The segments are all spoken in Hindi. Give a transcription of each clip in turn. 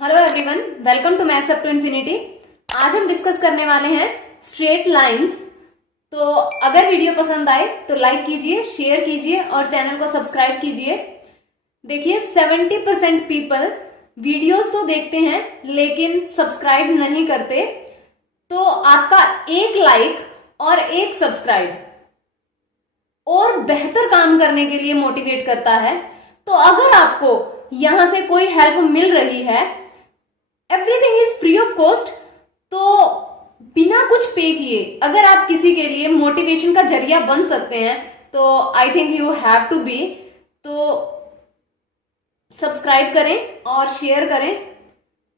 Hello everyone, welcome to maths up to infinity. आज हम डिस्कस करने वाले हैं स्ट्रेट लाइंस। तो अगर वीडियो पसंद आए तो लाइक कीजिए, शेयर कीजिए और चैनल को सब्सक्राइब कीजिए। देखिए 70% पीपल वीडियोस तो देखते हैं लेकिन सब्सक्राइब नहीं करते। तो आपका एक लाइक और एक सब्सक्राइब और बेहतर काम करने के लिए मोटिवेट करता है। तो अगर आपको यहां से कोई हेल्प मिल रही है, everything is free of cost, तो बिना कुछ पे किए अगर आप किसी के लिए मोटिवेशन का जरिया बन सकते हैं तो I think you have to be. तो सब्सक्राइब करें और शेयर करें।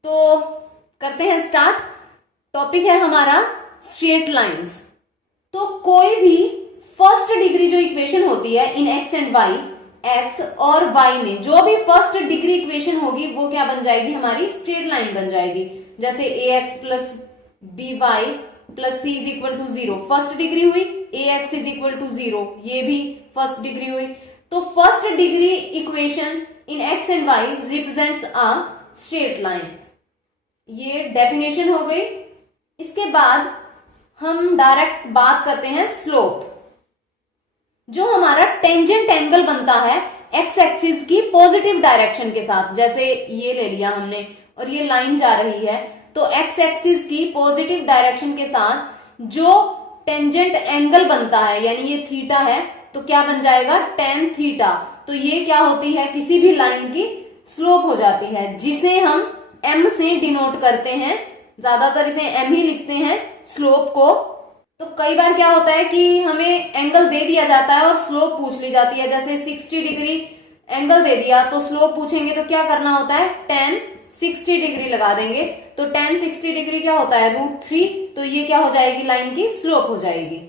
तो करते हैं स्टार्ट। टॉपिक है हमारा स्ट्रेट लाइंस। तो कोई भी फर्स्ट डिग्री जो इक्वेशन होती है इन एक्स एंड वाई, एक्स और वाई में जो भी फर्स्ट डिग्री इक्वेशन होगी वो क्या बन जाएगी, हमारी स्ट्रेट लाइन बन जाएगी। जैसे a x plus b y plus c is equal to 0 first degree हुई, a x is equal to 0 ये भी फर्स्ट डिग्री हुई। तो first degree equation in x and y represents a straight line. ये डेफिनेशन हो गई। इसके बाद हम डायरेक्ट बात करते हैं स्लोप। जो हमारा टेंजेंट एंगल बनता है एक्स एक्सिस की पॉजिटिव डायरेक्शन के साथ, जैसे ये ले लिया हमने और ये लाइन जा रही है, तो एक्स एक्सिस की पॉजिटिव डायरेक्शन के साथ जो टेंजेंट एंगल बनता है यानी ये थीटा है, तो क्या बन जाएगा, टेन थीटा। तो ये क्या होती है, किसी भी लाइन की स्लोप हो जाती है, जिसे हम एम से डिनोट करते हैं। ज्यादातर इसे एम ही लिखते हैं स्लोप को। तो कई बार क्या होता है कि हमें एंगल दे दिया जाता है और स्लोप पूछ ली जाती है। जैसे 60 डिग्री एंगल दे दिया तो स्लोप पूछेंगे तो क्या करना होता है, tan 60 डिग्री लगा देंगे। तो tan 60 डिग्री क्या होता है, √3। तो ये क्या हो जाएगी, लाइन की स्लोप हो जाएगी।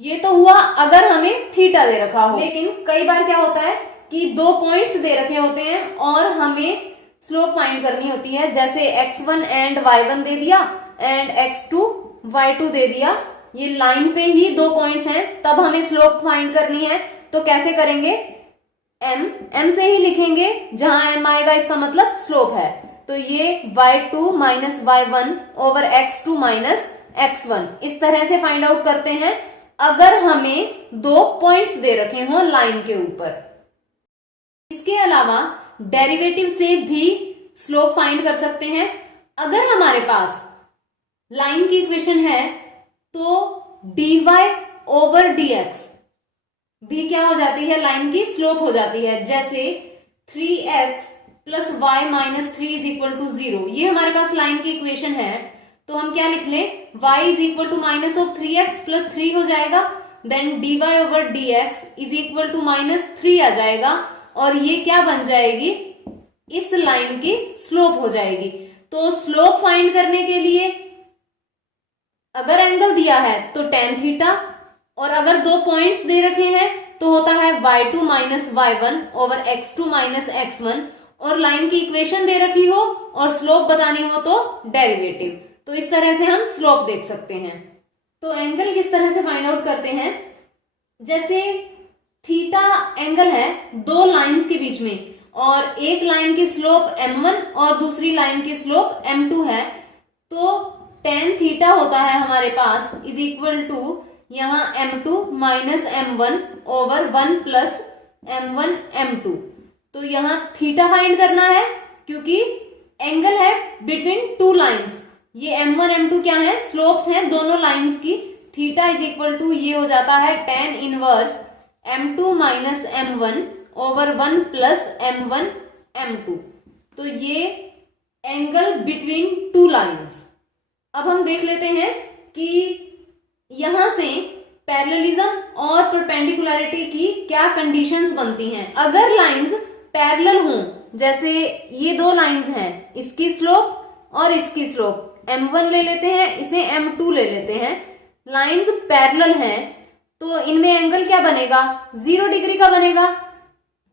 ये तो हुआ अगर हमें थीटा दे रखा हो। लेकिन कई बार क्या होता है कि दो पॉइंट्स दे रखे होते हैं और हमें स्लोप फाइंड करनी होती है। जैसे x1 एंड y1 दे दिया एंड x2 y2 दे दिया। ये लाइन पे ही दो पॉइंट्स हैं, तब हमें स्लोप फाइंड करनी है। तो कैसे करेंगे, m से ही लिखेंगे, जहां m आएगा इसका मतलब स्लोप है। तो ये y2 minus y1 over x2 minus x1 इस तरह से फाइंड आउट करते हैं अगर हमें दो पॉइंट्स दे रखे हों लाइन के ऊपर। इसके अलावा डेरिवेटिव से भी स्लोप फाइंड कर सकते हैं। अगर हमारे पास लाइन की इक्वेशन है तो dy ओवर dx भी क्या हो जाती है, लाइन की स्लोप हो जाती है। जैसे 3x plus Y minus 3 is equal to 0, ये हमारे पास लाइन की इक्वेशन है। तो हम क्या लिख लें, y is equal to minus of 3x plus 3 हो जाएगा। Then dy over dx is equal to minus 3 आ जाएगा और ये क्या बन जाएगी, इस लाइन की स्लोप हो जाएगी। तो स्लोप फाइंड करने के लिए अगर एंगल दिया है तो tan थीटा, और अगर दो पॉइंट्स दे रखे हैं तो होता है y2 minus y1 over x2 minus x1, और लाइन की इक्वेशन दे रखी हो और स्लोप बतानी हो तो डेरिवेटिव। तो इस तरह से हम स्लोप देख सकते हैं। तो एंगल किस तरह से फाइंड आउट करते हैं, जैसे थीटा एंगल है दो लाइंस के बीच में और एक लाइन की स्लोप m1 और दूसरी लाइन की स्लोप m2 है। तो tan थीटा होता है हमारे पास इज इक्वल टू यहां m2 minus m1 over 1 plus m1 m2। तो यहां थीटा फाइंड करना है क्योंकि एंगल है बिटवीन टू लाइंस। ये m1 m2 क्या है, स्लोप्स हैं दोनों लाइंस की। थीटा इज इक्वल टू ये हो जाता है tan inverse m2 minus m1 over 1 plus m1 m2। तो ये एंगल बिटवीन टू लाइंस। अब हम देख लेते हैं कि यहां से पैरेललिज्म और परपेंडिकुलरिटी की क्या कंडीशंस बनती हैं। अगर लाइंस पैरेलल हों, जैसे ये दो लाइंस हैं, इसकी स्लोप और इसकी स्लोप, m1 ले लेते हैं, इसे m2 ले लेते हैं, लाइंस पैरेलल हैं, तो इनमें एंगल क्या बनेगा, 0 डिग्री का बनेगा।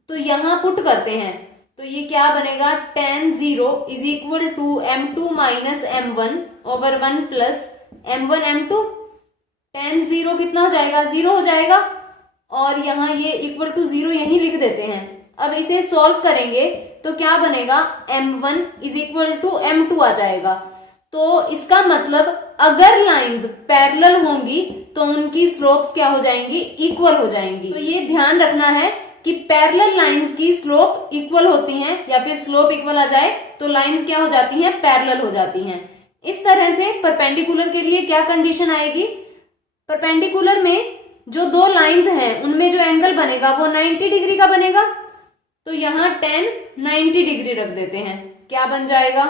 तो यहां पुट करते हैं तो ये क्या बनेगा, tan 0 is equal to m2 minus m1 over 1 plus m1 m2। tan 0 कितना हो जाएगा, 0 हो जाएगा, और यहाँ ये इक्वल टू 0 यहीं लिख देते हैं। अब इसे सॉल्व करेंगे तो क्या बनेगा, m1 is equal to m2 आ जाएगा। तो इसका मतलब अगर लाइंस पैरेलल होंगी तो उनकी स्लोप्स क्या हो जाएंगी, इक्वल हो जाएंगी। तो ये ध्यान रखना है कि पैरेलल लाइंस की स्लोप इक्वल होती हैं, या फिर स्लोप इक्वल आ जाए तो लाइंस क्या हो जाती हैं, पैरेलल हो जाती हैं। इस तरह से परपेंडिकुलर के लिए क्या कंडीशन आएगी, परपेंडिकुलर में जो दो लाइंस हैं उनमें जो एंगल बनेगा वो 90 डिग्री का बनेगा। तो यहां 10 90 डिग्री रख देते हैं, क्या बन जाएगा,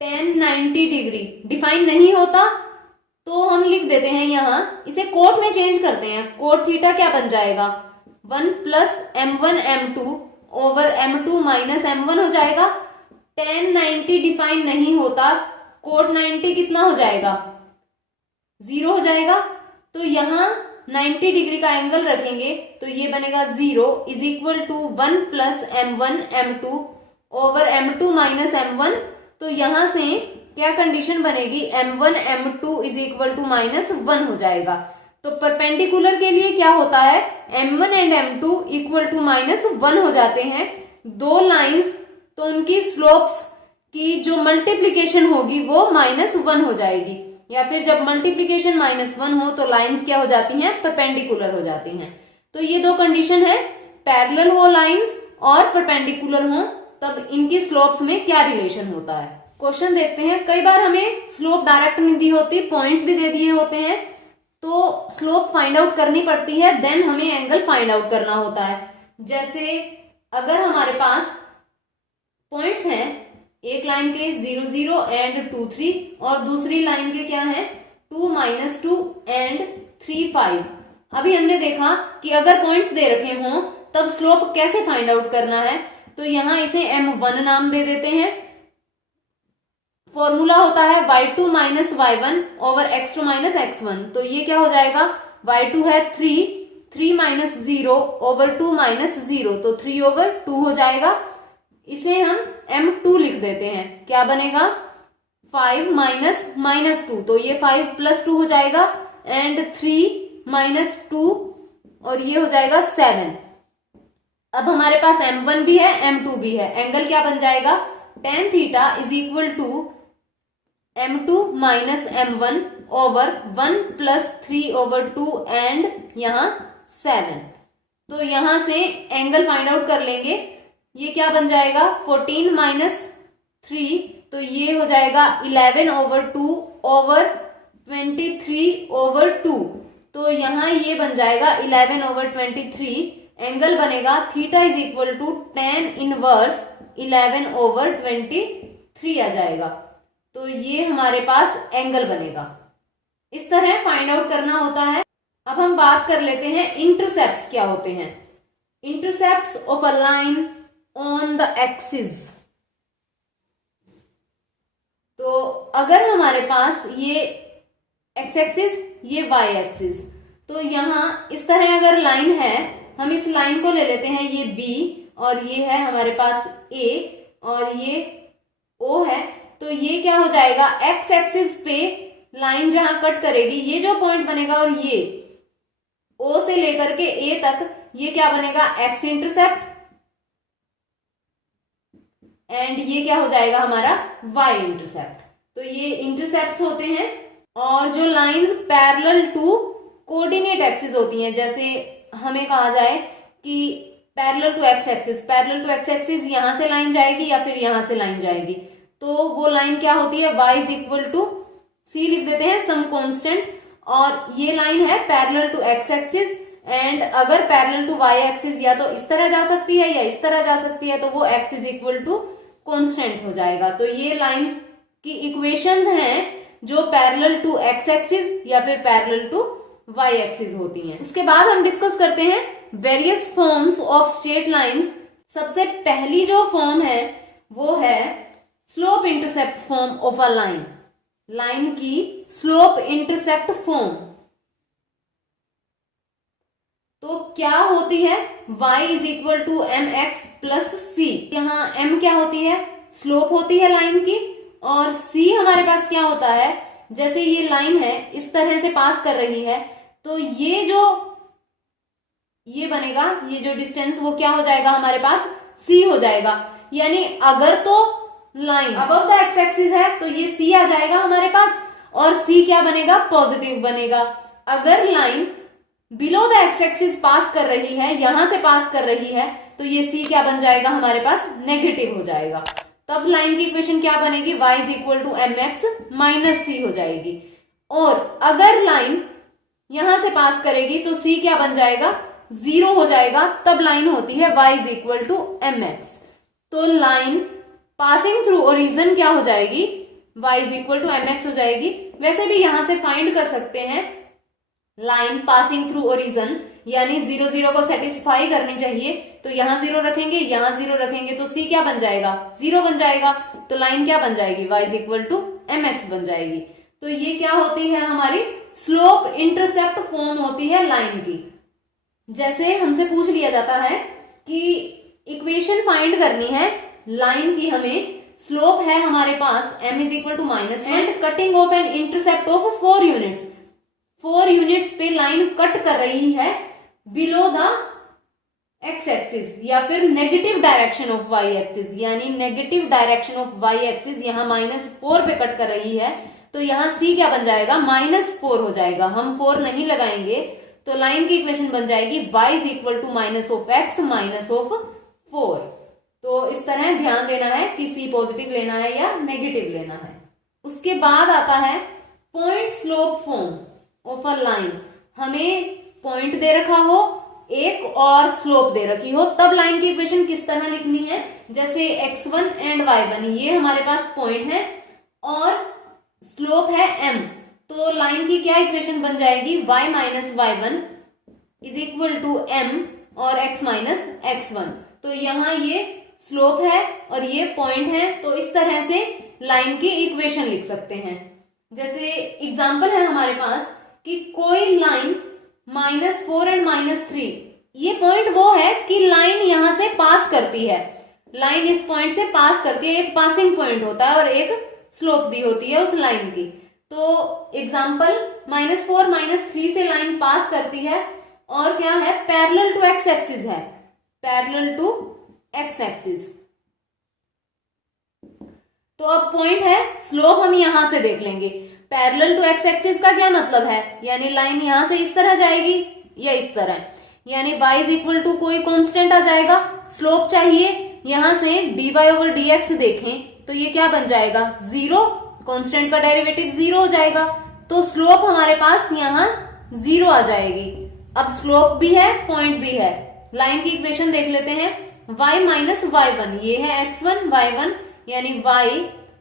10 90 डिग्री। डिफाइन नहीं होता तो हम लिख देते हैं यहां, इसे कोट में चेंज करते हैं। कोट थीटा क्या बन जाएगा, 1 plus m1 m2 over m2 minus m1 हो जाएगा। 10 90 डिफाइन नहीं होता, कोट 90 कितना हो जाएगा, 0 हो जाएगा। तो यहां 90 डिग्री का एंगल रखेंगे तो ये बनेगा 0 is equal to 1 plus m1 m2 over m2 minus m1। तो यहां से क्या कंडीशन बनेगी, m1 m2 is equal to minus 1 हो जाएगा। तो परपेंडिकुलर के लिए क्या होता है, m1 and m2 equal to minus 1 हो जाते हैं। दो लाइंस तो उनकी स्लोप्स की जो मल्टीप्लीकेशन होगी वो माइनस 1 हो जाएगी, या फिर जब मल्टीप्लीकेशन माइनस 1 हो तो लाइंस क्या हो जाती हैं, परपेंडिकुलर हो जाती हैं। तो ये दो कंडीशन है, पैरेलल हो लाइंस और परपेंडिकुलर हो, तब इनकी स्लोप्स में क्या रिलेशन होता है। क्वेश्चन देखते हैं। कई बार हमें स्लोप डायरेक्ट नहीं दी होती, पॉइंट्स भी दे दिए होते हैं, तो स्लोप फाइंड आउट करनी पड़ती है, देन हमें एंगल फाइंड आउट करना होता है। जैसे अगर हमारे पास पॉइंट्स हैं एक लाइन के 0 0 एंड 2 3 और दूसरी लाइन के क्या है 2 -2 एंड 3 5। अभी हमने देखा कि अगर पॉइंट्स दे रखे हों तब स्लोप कैसे फाइंड आउट करना है। तो यहां इसे m1 नाम दे देते हैं। फॉर्मूला होता है y2 minus y1 over x2 minus x1। तो ये क्या हो जाएगा, y2 है 3 माइनस 0 ओवर 2 माइनस 0, तो 3 ओवर 2 हो जाएगा। इसे हम m2 लिख देते हैं, क्या बनेगा 5 माइनस 2, तो ये 5 प्लस 2 हो जाएगा एंड 3 माइनस 2 और ये हो जाएगा 7। अब हमारे पास m1 भी है m2 भी है, एंगल क्या बन जाएगा tan theta is equal to m2 minus m1 over 1 plus 3 over 2 and यहाँ 7। तो यहां से एंगल फाइंड आउट कर लेंगे, ये क्या बन जाएगा 14 माइनस 3, तो ये हो जाएगा 11 ओवर 2 ओवर 23 ओवर 2। तो यहां ये बन जाएगा 11 ओवर 23। एंगल बनेगा theta is equal to tan inverse 11 over 23 आ जाएगा। तो ये हमारे पास एंगल बनेगा। इस तरह फाइंड आउट करना होता है। अब हम बात कर लेते हैं इंटरसेप्ट्स क्या होते हैं। Intercepts of a line on the axis. तो अगर हमारे पास ये एक्स एक्सिस ये वाई एक्सिस, तो यहां इस तरह अगर लाइन है, हम इस लाइन को ले लेते हैं, ये बी और ये है हमारे पास ए और ये ओ है। तो ये क्या हो जाएगा एक्स एक्सिस पे लाइन जहां कट करेगी, ये जो पॉइंट बनेगा और ये ओ से लेकर के ए तक, ये क्या बनेगा एक्स इंटरसेप्ट एंड ये क्या हो जाएगा हमारा वाई इंटरसेप्ट। तो ये इंटरसेप्ट्स होते हैं। और जो lines parallel to coordinate axis होती हैं, जैसे हमें कहा जाए कि parallel to X axis, parallel to X axis यहां से लाइन जाएगी या फिर यहां से लाइन जाएगी, तो वो लाइन क्या होती है y is equal to C लिख देते हैं सम कांस्टेंट। और ये लाइन है parallel to X axis and अगर पैरेलल टू y एक्सिस या तो इस तरह जा सकती है या इस तरह जा सकती है, तो वो x is equal to constant हो जाएगा। तो ये लाइंस की इक्वेशंस हैं जो पैरेलल टू एक्स एक्सिस या फिर पैरेलल टू y एक्सिस होती हैं। उसके बाद हम डिस्कस करते हैं various forms of straight lines. सबसे पहली जो फॉर्म है वो है slope intercept form of a line. Line की स्लोप इंटरसेप्ट फॉर्म तो क्या होती है y is equal to M x plus c. यहाँ m क्या होती है स्लोप होती है लाइन की, और c हमारे पास क्या होता है, जैसे ये लाइन है इस तरह से पास कर रही है, तो ये जो ये बनेगा, ये जो डिस्टेंस वो क्या हो जाएगा हमारे पास, c हो जाएगा। यानी अगर तो line above the x axis है तो ये c आ जाएगा हमारे पास, और c क्या बनेगा, पॉजिटिव बनेगा। अगर line below the x axis pass कर रही है, यहां से पास कर रही है, तो ये c क्या बन जाएगा हमारे पास, नेगेटिव हो जाएगा। तब लाइन की इक्वेशन क्या बनेगी, y is equal to M x minus c हो जाएगी। और अगर लाइन यहां से पास करेगी तो c क्या बन जाएगा, 0 हो जाएगा। तब लाइन होती है y is equal to M X. तो लाइन पासिंग थ्रू ओरिजिन क्या हो जाएगी, y is equal to M X हो जाएगी। वैसे भी यहां से फाइंड कर सकते हैं लाइन पासिंग थ्रू ओरिजिन, यानी 0 0 को सेटिस्फाई करनी चाहिए, तो यहां 0 रखेंगे, यहां 0 रखेंगे, तो c क्या बन जाएगा, 0 बन जाएगा। तो लाइन क्या बन जाएगी, y is equal to M X बन जाएगी। तो ये क्या होती है, हमारी स्लोप इंटरसेप्ट फॉर्म होती है लाइन की। जैसे हमसे पूछ लिया जाता है कि इक्वेशन फाइंड करनी है लाइन की, हमें स्लोप है हमारे पास m is equal to minus and cutting off an intercept of 4 units. 4 units पे लाइन कट कर रही है बिलो द एक्स एक्सिस या फिर negative direction of y axis, यानी negative direction of y axis यहाँ -4 पे कट कर रही है, तो यहाँ c क्या बन जाएगा, -4 हो जाएगा। हम 4 नहीं लगाएंगे तो लाइन की इक्वेशन बन जाएगी y is equal to minus of X minus of 4। तो इस तरह ध्यान देना है कि c पॉजिटिव लेना है या नेगेटिव लेना है। उसके बाद आता है point slope form of a line. हमें पॉइंट दे रखा हो एक और स्लोप दे रखी हो, तब लाइन की इक्वेशन किस तरह लिखनी है, जैसे x1 एंड y1 ये हमारे पास पॉइंट है और स्लोप है m, तो लाइन की क्या इक्वेशन बन जाएगी, y minus y1 is equal to m और x माइनस x1। तो यहाँ ये स्लोप है और ये पॉइंट है, तो इस तरह से लाइन की इक्वेशन लिख सकते हैं। जैसे एग्जांपल है हमारे पास कि कोई लाइन -4 एंड -3, ये पॉइंट वो है कि लाइन यहां से पास करती है, लाइन इस पॉइंट से पास करती है, एक पासिंग पॉइंट होता है और एक स्लोप दी होती है उस लाइन की। तो एग्जांपल -4 -3 से लाइन पास करती है और क्या है, पैरेलल टू एक्स एक्सिस है, पैरेलल टू एक्स एक्सिस। तो अब पॉइंट है, स्लोप हम यहां से देख लेंगे। पैरेलल टू एक्स एक्सिस का क्या मतलब है, यानी लाइन यहां से इस तरह जाएगी या इस तरह, यानी y इज इक्वल टू कोई कांस्टेंट आ जाएगा। स्लोप चाहिए, यहां से dy ओवर dx देखें तो ये क्या बन जाएगा, 0, कांस्टेंट का डेरिवेटिव 0 हो जाएगा, तो स्लोप हमारे पास यहाँ 0 आ जाएगी। अब स्लोप भी है, पॉइंट भी है। लाइन की इक्वेशन देख लेते हैं, y माइनस y1 ये है x1 y1, यानी y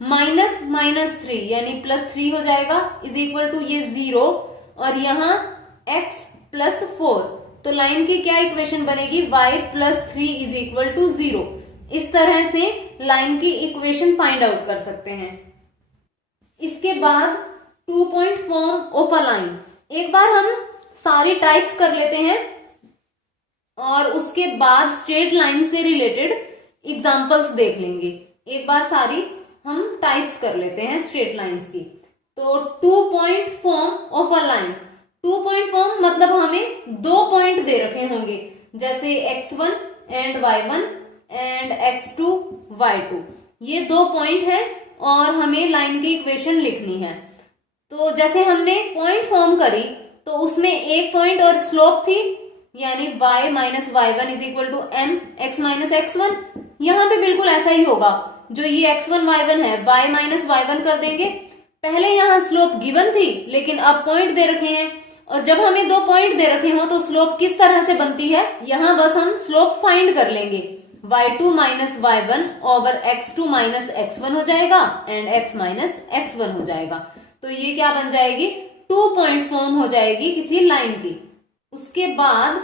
माइनस -3 यानी +3 हो जाएगा, इज इक्वल टू ये 0 और यहाँ x +4। तो लाइन की क्या इक्वेशन बनेगी, y +3 इज इक्वल टू 0। इस तरह से लाइन की इक्वेशन फाइंड आउट कर सकते हैं। इसके बाद 2 point form of a line. एक बार हम सारी टाइप्स कर लेते हैं और उसके बाद स्ट्रेट लाइन से रिलेटेड एग्जांपल्स देख लेंगे। एक बार सारी हम टाइप्स कर लेते हैं स्ट्रेट लाइंस की। तो 2 point form of a line. 2 point form मतलब हमें 2 पॉइंट दे रखे होंगे, जैसे x1 and y1 and x2 y2, ये 2 पॉइंट है और हमें लाइन की इक्वेशन लिखनी है। तो जैसे हमने पॉइंट फॉर्म करी तो उसमें एक पॉइंट और स्लोप थी, यानी y minus y1 is equal to m x minus x1। यहां पे बिल्कुल ऐसा ही होगा, जो ये x1 y1 है y माइनस y1 कर देंगे। पहले यहाँ स्लोप गिवन थी लेकिन अब पॉइंट दे रखे हैं, और जब हमें 2 पॉइंट दे रखे हो तो स्लोप किस तरह से बनती है, यहाँ बस हम स्लोप फाइंड कर लेंगे। y2 minus y1 over x2 minus x1 हो जाएगा एंड x माइनस x1 हो जाएगा। तो ये क्या बन जाएगी, 2 पॉइंट फॉर्म हो जाएगी किसी लाइन की। उसके बाद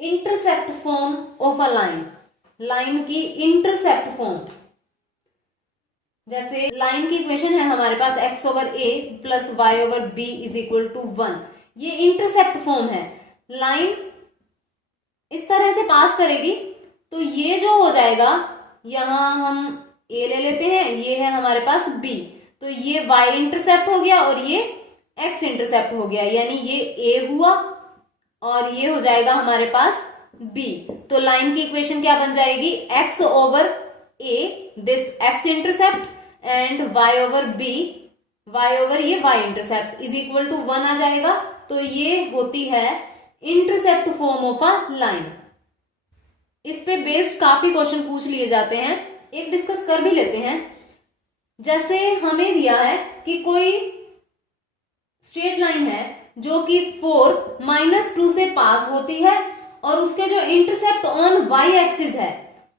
intercept form of a line, line की इंटरसेप्ट फॉर्म। जैसे लाइन की इक्वेशन है हमारे पास x over a plus y over b is equal to 1, ये इंटरसेप्ट फॉर्म है। लाइन इस तरह से पास करेगी तो ये जो हो जाएगा, यहां हम a ले लेते हैं, ये है हमारे पास b, तो ये y इंटरसेप्ट हो गया और ये x इंटरसेप्ट हो गया, यानी ये a हुआ और ये हो जाएगा हमारे पास b। तो लाइन की इक्वेशन क्या बन जाएगी, x over a this x intercept and y over b, y over ये y intercept is equal to 1 आ जाएगा। तो ये होती है intercept form of a line. इस पे बेस्ड काफी क्वेश्चन पूछ लिए जाते हैं, एक डिस्कस कर भी लेते हैं। जैसे हमें दिया है कि कोई स्ट्रेट लाइन है जो कि 4 - 2 से पास होती है और उसके जो इंटरसेप्ट ऑन y एक्सिस है,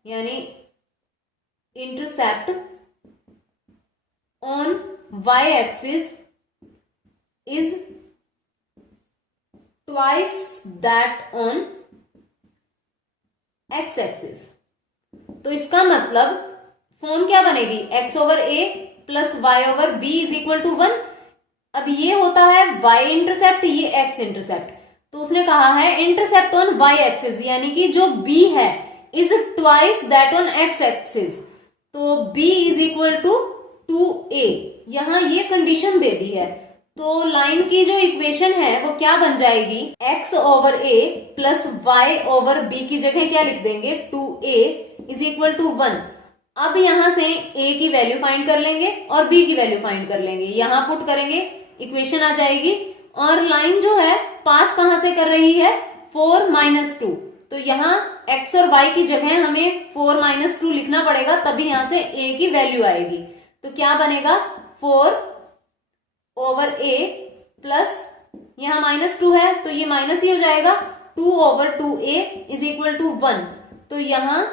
यानी intercept on y axis is twice that on x axis. तो इसका मतलब फॉर्म क्या बनेगी, x over a plus y over b is equal to 1। अब ये होता है y इंटरसेप्ट, ये x इंटरसेप्ट। तो उसने कहा है इंटरसेप्ट ऑन y एक्सिस, यानी कि जो b है is twice that on x axis. तो b is equal to 2a, यहां ये कंडीशन दे दी है। तो लाइन की जो इक्वेशन है वो क्या बन जाएगी, x over a plus y over b की जगह क्या लिख देंगे, 2a इज इक्वल टू 1। अब यहां से a की वैल्यू फाइंड कर लेंगे और b की वैल्यू फाइंड कर लेंगे, यहां पुट करेंगे, इक्वेशन आ जाएगी। और लाइन जो है पास कहां से कर रही है, 4 - 2। तो यहाँ x और y की जगह हमें 4 - 2 लिखना पड़ेगा, तभी यहां से a की वैल्यू आएगी। तो क्या बनेगा, 4 ओवर a प्लस यहाँ -2 है तो ये माइनस ही हो जाएगा, 2 over 2a is equal to 1। तो यहाँ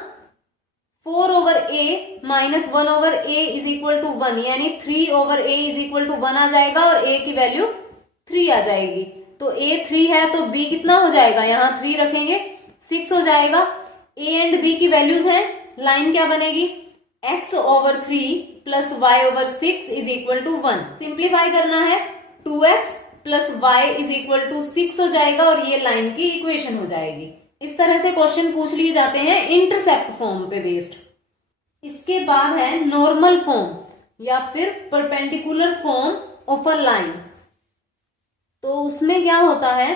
4 over a minus 1 over a is equal to 1, यानी 3 over a is equal to 1 आ जाएगा और a की वैल्यू 3 आ जाएगी। तो a 3 है तो b कितना हो जाएगा, यहाँ 3 रखेंगे 6 हो जाएगा। a एंड b की वैल्यूज हैं, लाइन क्या बनेगी, x over 3 plus y over 6 is equal to 1। Simplify करना है, 2x plus y is equal to 6 हो जाएगा और ये लाइन की इक्वेशन हो जाएगी। इस तरह से क्वेश्चन पूछ लिए जाते हैं इंटरसेप्ट फॉर्म पे बेस्ड। इसके बाद है नॉर्मल फॉर्म या फिर perpendicular form of a line. तो उसमें क्या होता है,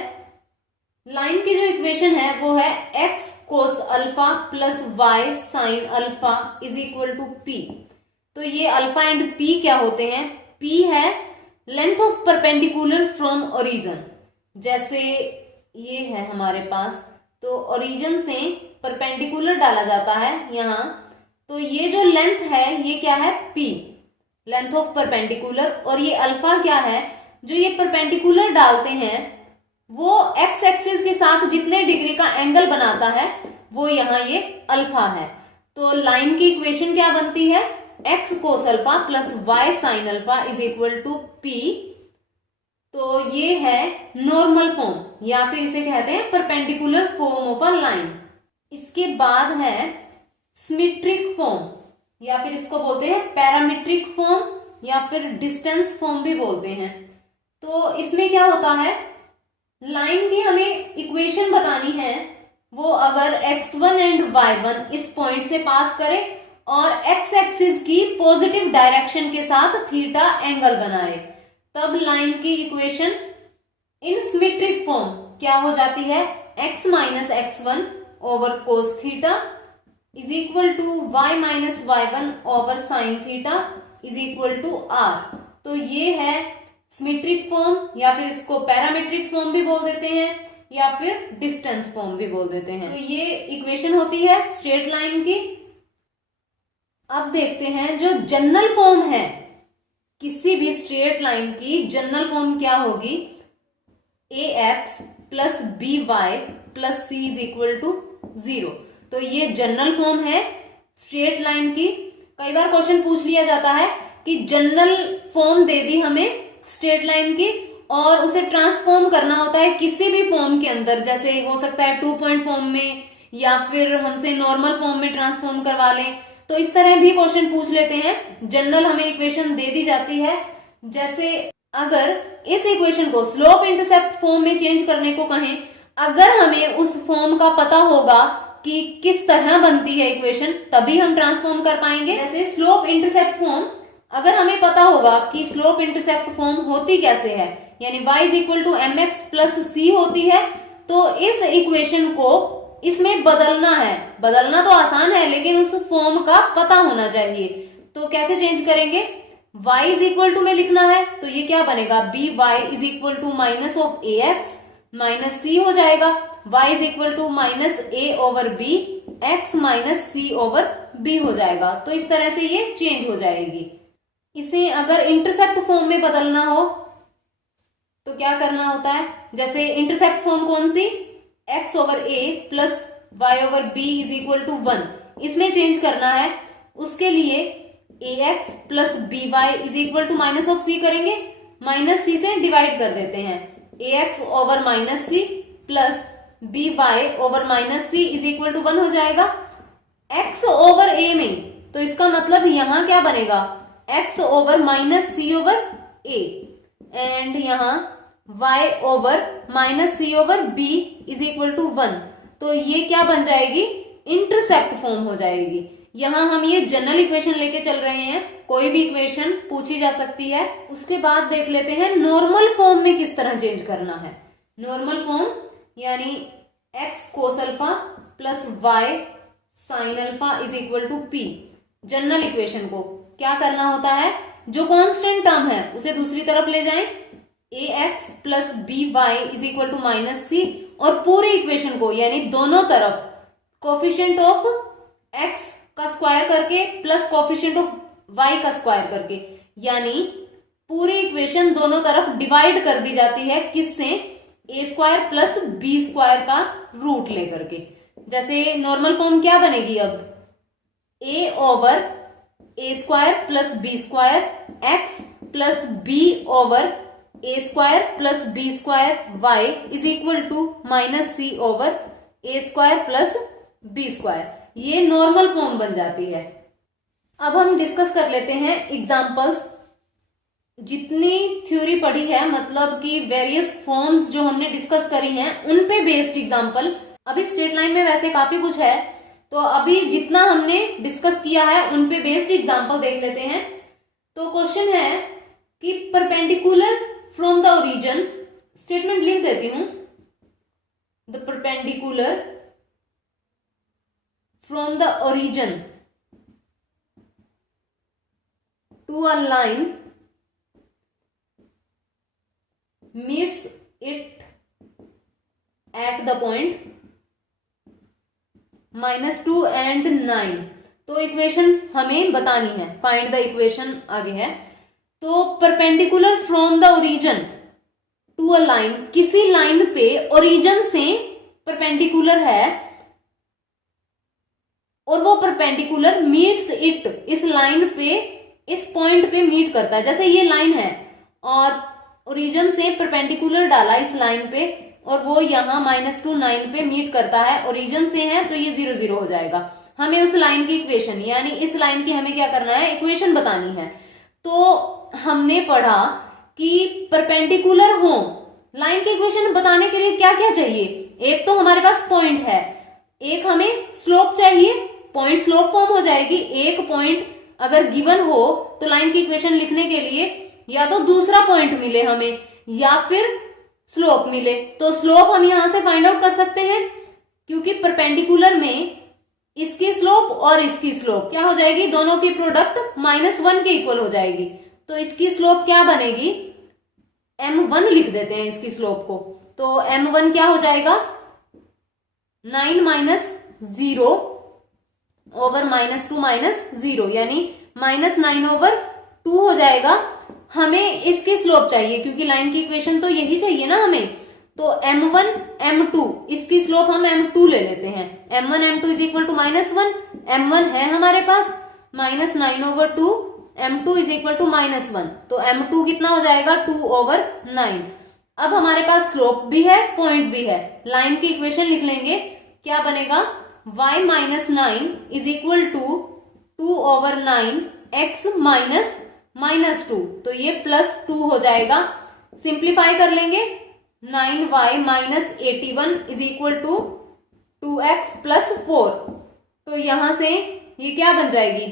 लाइन की जो इक्वेशन है वो है x cos alpha plus y sine alpha is equal to p। तो ये अल्फा एंड p क्या होते हैं, p है length of perpendicular from origin. जैसे ये है हमारे पास, तो ओरिजिन से परपेंडिकुलर डाला जाता है यहाँ, तो ये जो लेंथ है ये क्या है, p लेंथ ऑफ परपेंडिकुलर। और ये अल्फा क्या है, जो ये परपेंडिकुलर डालते हैं वो x एक्सिस के साथ जितने डिग्री का एंगल बनाता है वो यहाँ ये अल्फा है। तो लाइन की इक्वेशन क्या बनती है, x cos alpha plus y sine alpha is equal to p। तो ये है नॉर्मल फॉर्म या फिर इसे कहते हैं perpendicular form of a line. इसके बाद है सिमेट्रिक फॉर्म या फिर इसको बोलते हैं पैरामीट्रिक फॉर्म या फिर डिस्टेंस फॉर्म भी बोलते हैं। तो इसमें क्या होता है, लाइन की हमें इक्वेशन बतानी है, वो अगर x1 एंड y1 इस पॉइंट से पास करे और x एक्सिस की पॉजिटिव डायरेक्शन के साथ थीटा एंगल बनाए, तब लाइन की इक्वेशन इन सिमेट्रिक फॉर्म क्या हो जाती है, x minus x1 over cos theta is equal to y minus y1 over sine theta is equal to r। तो ये है सिमेट्रिक फॉर्म या फिर इसको पैरामीट्रिक फॉर्म भी बोल देते हैं या फिर डिस्टेंस फॉर्म भी बोल देते हैं। तो ये इक्वेशन होती है स्ट्रेट लाइन की। अब देखते हैं जो जनरल फॉर्म है किसी भी स्ट्रेट लाइन की, जनरल फॉर्म क्या होगी, ax plus by plus c is equal to 0। तो ये जनरल फॉर्म है स्ट्रेट लाइन की। कई बार क्वेश्चन पूछ लिया जाता है कि जनरल फॉर्म दे दी हमें स्ट्रेट लाइन की और उसे ट्रांसफॉर्म करना होता है किसी भी फॉर्म के अंदर, जैसे हो सकता है 2 पॉइंट फॉर्म में या फिर हमसे नॉर्मल फॉर्म में ट्रांसफॉर्म करवा लें। तो इस तरह भी क्वेश्चन पूछ लेते हैं। जनरल हमें इक्वेशन दे दी जाती है, जैसे अगर इस इक्वेशन को स्लोप इंटरसेप्ट फॉर्म में चेंज करने को कहें, अगर हमें उस फॉर्म का पता होगा कि किस तरह बनती है इक्वेशन, तभी हम ट्रांसफॉर्म कर पाएंगे। जैसे स्लोप इंटरसेप्ट फॉर्म, अगर हमें पता होगा कि स्लोप इंटरसेप्ट फॉर्म होती कैसे है, यानी y is equal to mx plus c होती है, तो इस इक्वेशन को इसमें बदलना है। बदलना तो आसान है, लेकिन उस फॉर्म का पता होना चाहिए। तो कैसे चेंज करेंगे? y इज इक्वल टू में लिखना है, तो ये क्या बनेगा? B y is equal to minus of a x minus c हो जाएगा। y is equal to minus a over b x minus c over b हो जाएगा। तो इस तरह से ये चेंज हो जाएगी। इसे अगर इंटरसेप्ट फॉर्म में बदलना हो तो क्या करना होता है? जैसे इंटरसेप्ट फॉर्म कौन सी? x over a plus y over b is equal to 1, इसमें चेंज करना है। उसके लिए a x plus b y is equal to minus of c करेंगे, माइनस सी से डिवाइड कर देते हैं। A x over minus c plus b y over minus c is equal to 1 हो जाएगा। x ओवर a में, तो इसका मतलब यहां क्या बनेगा? x over minus c over a, and यहां y over minus c over b is equal to 1। तो ये क्या बन जाएगी? इंटरसेप्ट फॉर्म हो जाएगी। यहां हम ये जनरल इक्वेशन लेके चल रहे हैं, कोई भी इक्वेशन पूछी जा सकती है। उसके बाद देख लेते हैं नॉर्मल फॉर्म में किस तरह चेंज करना है। नॉर्मल फॉर्म यानी x cos alpha plus y sine alpha is equal to p। General equation को क्या करना होता है? जो कांस्टेंट टर्म है उसे दूसरी तरफ ले जाएं, a x plus b y is equal to minus c, और पूरे इक्वेशन को यानी दोनों तरफ कोफिशिएंट ऑफ एक्स का स्क्वायर करके प्लस कोफिशिएंट ऑफ वाई का स्क्वायर करके, यानी पूरी इक्वेशन दोनों तरफ डिवाइड कर दी जाती है। किससे? A square plus b square का रूट लेकर के। जैसे नॉर्मल फॉर्म क्या बनेगी अब? A over a square plus b square x plus b over a square plus b square y is equal to minus c over a square plus b square. ये नॉर्मल फॉर्म बन जाती है। अब हम डिस्कस कर लेते हैं एग्जांपल्स। जितनी थ्योरी पढ़ी है, मतलब कि वेरियस फॉर्म्स जो हमने डिस्कस करी हैं, उन पे बेस्ड एग्जांपल। अभी स्ट्रेट लाइन में वैसे काफी कुछ है, तो अभी जितना हमने डिस्कस किया है उन पे बेस्ड एग्जांपल देख लेते हैं। तो क्वेश्चन है कि perpendicular from the origin, statement लिख देती हूं, the perpendicular from the origin to a line meets it at the point -2 and 9। तो इक्वेशन हमें बतानी है, फाइंड द इक्वेशन आगे है। तो perpendicular from the origin to a line, किसी लाइन पे ओरिजिन से परपेंडिकुलर है और वो परपेंडिकुलर मीट्स इट, इस लाइन पे, इस पॉइंट पे मीट करता है। जैसे ये लाइन है और ओरिजिन से परपेंडिकुलर डाला इस लाइन पे, और वो यहाँ -2 9 पे मीट करता है। ओरिजिन से है तो ये 0 0 हो जाएगा। हमें उस लाइन की इक्वेशन, यानी इस लाइन की हमें क्या करना है? इक्वेशन बतानी है। तो हमने पढ़ा कि परपेंडिकुलर हो, लाइन की इक्वेशन बताने के लिए क्या क्या चाहिए? एक तो हमारे पास पॉइंट है, एक हमें स्लोप चाहिए, पॉइंट स्लोप फॉर्म हो जाएगी। एक पॉइंट अगर गिवन हो तो लाइन की इक्वेशन लिखने के लिए या तो दूसरा पॉइंट मिले हमें या फिर स्लोप मिले। तो स्लोप हम यहां से फाइंड आउट कर सकते हैं, क्योंकि परपेंडिकुलर में इसकी स्लोप और इसकी स्लोप क्या हो जाएगी? दोनों की प्रोडक्ट -1 के इक्वल हो जाएगी। तो इसकी स्लोप क्या बनेगी? m1 लिख देते हैं इसकी स्लोप को। तो m1 क्या हो जाएगा? 9 - 0 ओवर -2 -0, यानी -9 ओवर 2 हो जाएगा। हमें इसकी स्लोप चाहिए, क्योंकि लाइन की इक्वेशन तो यही चाहिए ना हमें। तो m1 m2, इसकी स्लोप हम m2 ले लेते हैं। m1 m2 is equal to -1, m1 है हमारे पास -9 over 2, m2 is equal to -1। तो m2 कितना हो जाएगा? 2 ओवर 9। अब हमारे पास स्लोप भी है, पॉइंट भी है। लाइन की इक्वेशन लिख लेंगे, क्या बनेगा? y -9 is equal to 2 over 9 x -2। तो ये +2 हो जाएगा। सिंप्लीफाई कर लेंगे, 9y -81 is equal to 2x + 4। तो यहां से ये क्या बन जाएगी?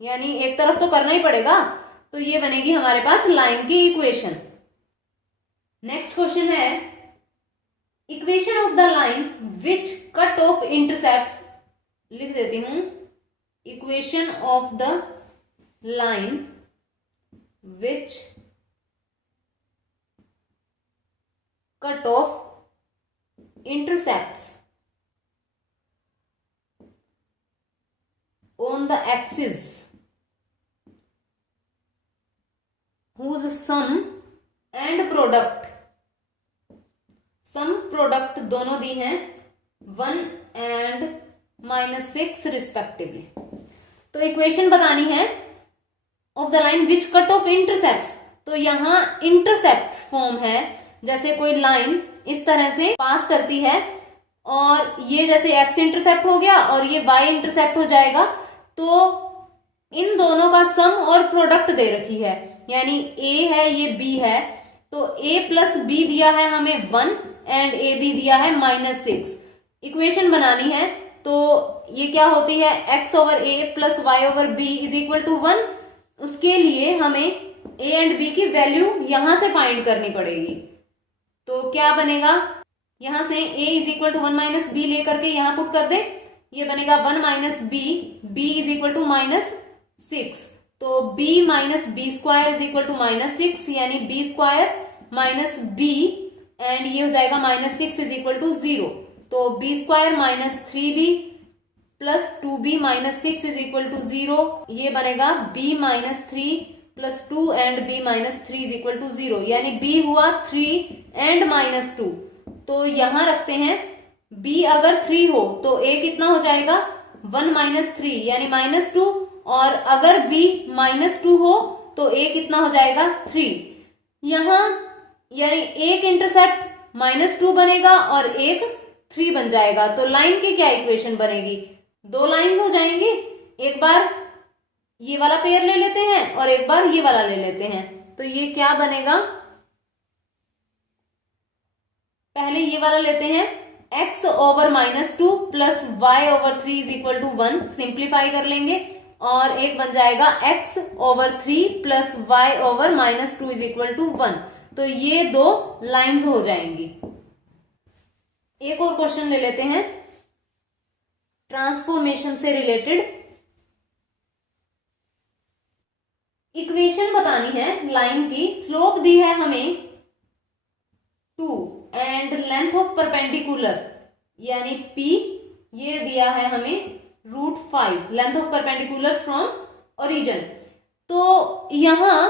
यानी एक तरफ तो करना ही पड़ेगा, तो ये बनेगी हमारे पास लाइन की इक्वेशन। नेक्स्ट क्वेश्चन है equation of the line which cut off intercepts, लिख देती हूं, equation of the line which cut off intercepts on the axis whose sum and product दोनों दी हैं 1 and -6 रिस्पेक्टिवली। तो इक्वेशन बतानी है of the line which cut off intercepts. तो यहां इंटरसेप्ट फॉर्म है, जैसे कोई लाइन इस तरह से पास करती है और ये जैसे एक्स इंटरसेप्ट हो गया और ये वाई इंटरसेप्ट हो जाएगा, तो इन दोनों का सम और प्रोडक्ट दे रखी है, यानी ए है ये बी है, तो a प्लस बी दिया है हमें 1 एंड ए बी दिया है -6। इक्वेशन बनानी है तो ये क्या होती है, x over a plus y over b is equal to 1। उसके लिए हमें a एंड b की वैल्यू यहां से फाइंड करनी पड़ेगी। तो क्या बनेगा, यहां से a is equal to 1 minus b लेकर के यहां पुट कर दे, ये बनेगा 1 minus b is equal to -6। तो b minus b square is equal to -6, यानी b square minus b and ये हो जाएगा -6 इज इक्वल टू 0। तो b square minus 3b plus 2b minus 6 is equal to 0, ये बनेगा b minus 3 plus 2 and b minus 3 is equal to 0, यानी b हुआ 3 एंड -2। तो यहां रखते हैं b अगर 3 हो तो a कितना हो जाएगा 1 माइनस 3 यानी -2, और अगर b -2 हो तो a कितना हो जाएगा 3। यहां यानी एक इंटरसेप्ट -2 बनेगा और एक 3 बन जाएगा। तो लाइन की क्या इक्वेशन बनेगी, दो लाइंस हो जाएंगी, एक बार ये वाला पेयर ले लेते हैं और एक बार ये वाला ले लेते हैं। तो ये क्या बनेगा, पहले ये वाला लेते हैं, x over -2 plus y over 3 is equal to 1, simplify कर लेंगे, और एक बन जाएगा x over 3 plus y over -2 is equal to 1। तो ये दो लाइंस हो जाएंगी। एक और क्वेश्चन ले लेते हैं ट्रांसफॉर्मेशन से रिलेटेड। इक्वेशन बतानी है लाइन की, स्लोप दी है हमें 2 एंड लेंथ ऑफ परपेंडिकुलर यानी p ये दिया है हमें √5, length of perpendicular from origin. तो यहां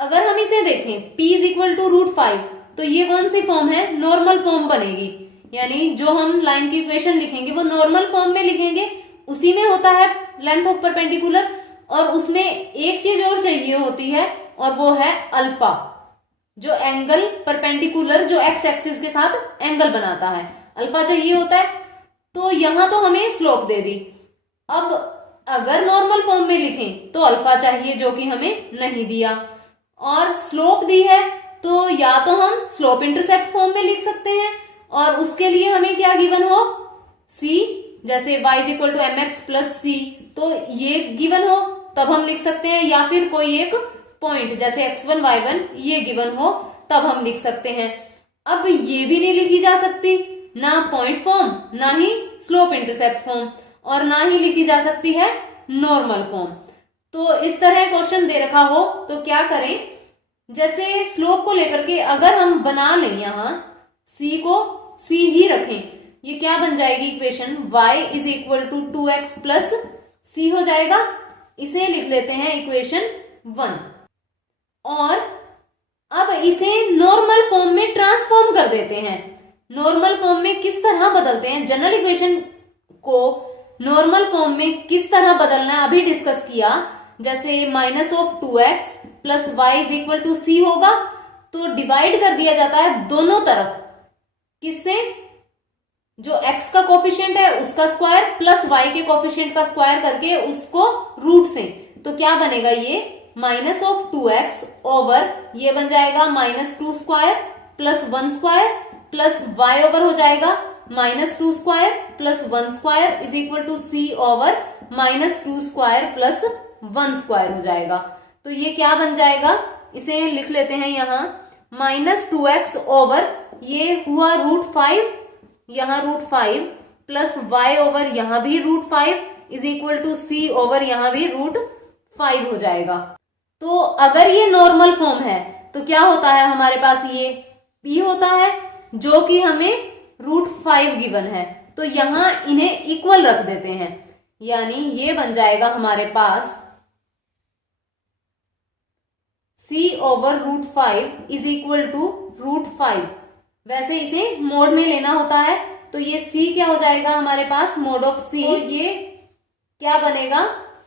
अगर हम इसे देखें p इज इक्वल टू √5, तो ये कौन सी फॉर्म है, नॉर्मल फॉर्म बनेगी, यानी जो हम लाइन की इक्वेशन लिखेंगे वो नॉर्मल फॉर्म में लिखेंगे, उसी में होता है लेंथ ऑफ परपेंडिकुलर। और उसमें एक चीज और चाहिए होती है और वो है अल्फा, जो एंगल परपेंडिकुलर जो एक्स एक्सिस के साथ एंगल बनाता है, अल्फा चाहिए होता है। तो यहां तो हमें स्लोप दे दी, अब अगर नॉर्मल फॉर्म में लिखें तो अल्फा चाहिए जो कि हमें नहीं दिया, और स्लोप दी है तो या तो हम स्लोप इंटरसेप्ट फॉर्म में लिख सकते हैं, और उसके लिए हमें क्या गिवन हो, c, जैसे y is equal to mx plus c, तो ये गिवन हो तब हम लिख सकते हैं, या फिर कोई एक पॉइंट जैसे x1 y1 ये गिवन हो तब हम लिख सकते हैं। अब ये भी नहीं लिखी जा सकती, ना पॉइंट फॉर्म, ना ही स्लोप इंटरसेप्ट फॉर्म, और ना ही लिखी जा सकती है नॉर्मल फॉर्म। तो इस तरह क्वेश्चन दे रखा हो तो क्या करें, जैसे स्लोप को लेकर के अगर हम बना लें, यहां c को c ही रखें, ये क्या बन जाएगी equation, y is equal to 2x plus c हो जाएगा। इसे लिख लेते हैं इक्वेशन 1, और अब इसे नॉर्मल फॉर्म में ट्रांसफॉर्म कर देते हैं। नॉर्मल फॉर्म में किस तरह बदलते हैं, जनरल इक्वेशन को नॉर्मल फॉर्म में किस तरह बदलना है अभी डिस्कस किया। जैसे -2x plus y is equal to c होगा, तो डिवाइड कर दिया जाता है दोनों तरफ, किससे, जो x का कोफिशिएंट है उसका स्क्वायर प्लस y के कोफिशिएंट का स्क्वायर करके उसको रूट से। तो क्या बनेगा, ये -2x ओवर ये बन जाएगा -2 square plus 1 square plus y over हो जाएगा -2 square plus 1 square is equal to c over -2 square plus 1 square हो जाएगा। तो ये क्या बन जाएगा, इसे लिख लेते हैं यहां -2x ओवर ये हुआ √5, यहां √5 प्लस y ओवर यहां भी √5 is equal to c over यहां भी √5 हो जाएगा। तो अगर ये नॉर्मल फॉर्म है तो क्या होता है हमारे पास, ये p होता है जो कि हमें √5 गिवन है। तो यहां इन्हें इक्वल रख देते हैं, यानी ये बन जाएगा हमारे पास c over √5 is equal to √5। वैसे इसे मोड में लेना होता है तो ये c क्या हो जाएगा हमारे पास, मोड ऑफ c, तो ये क्या बनेगा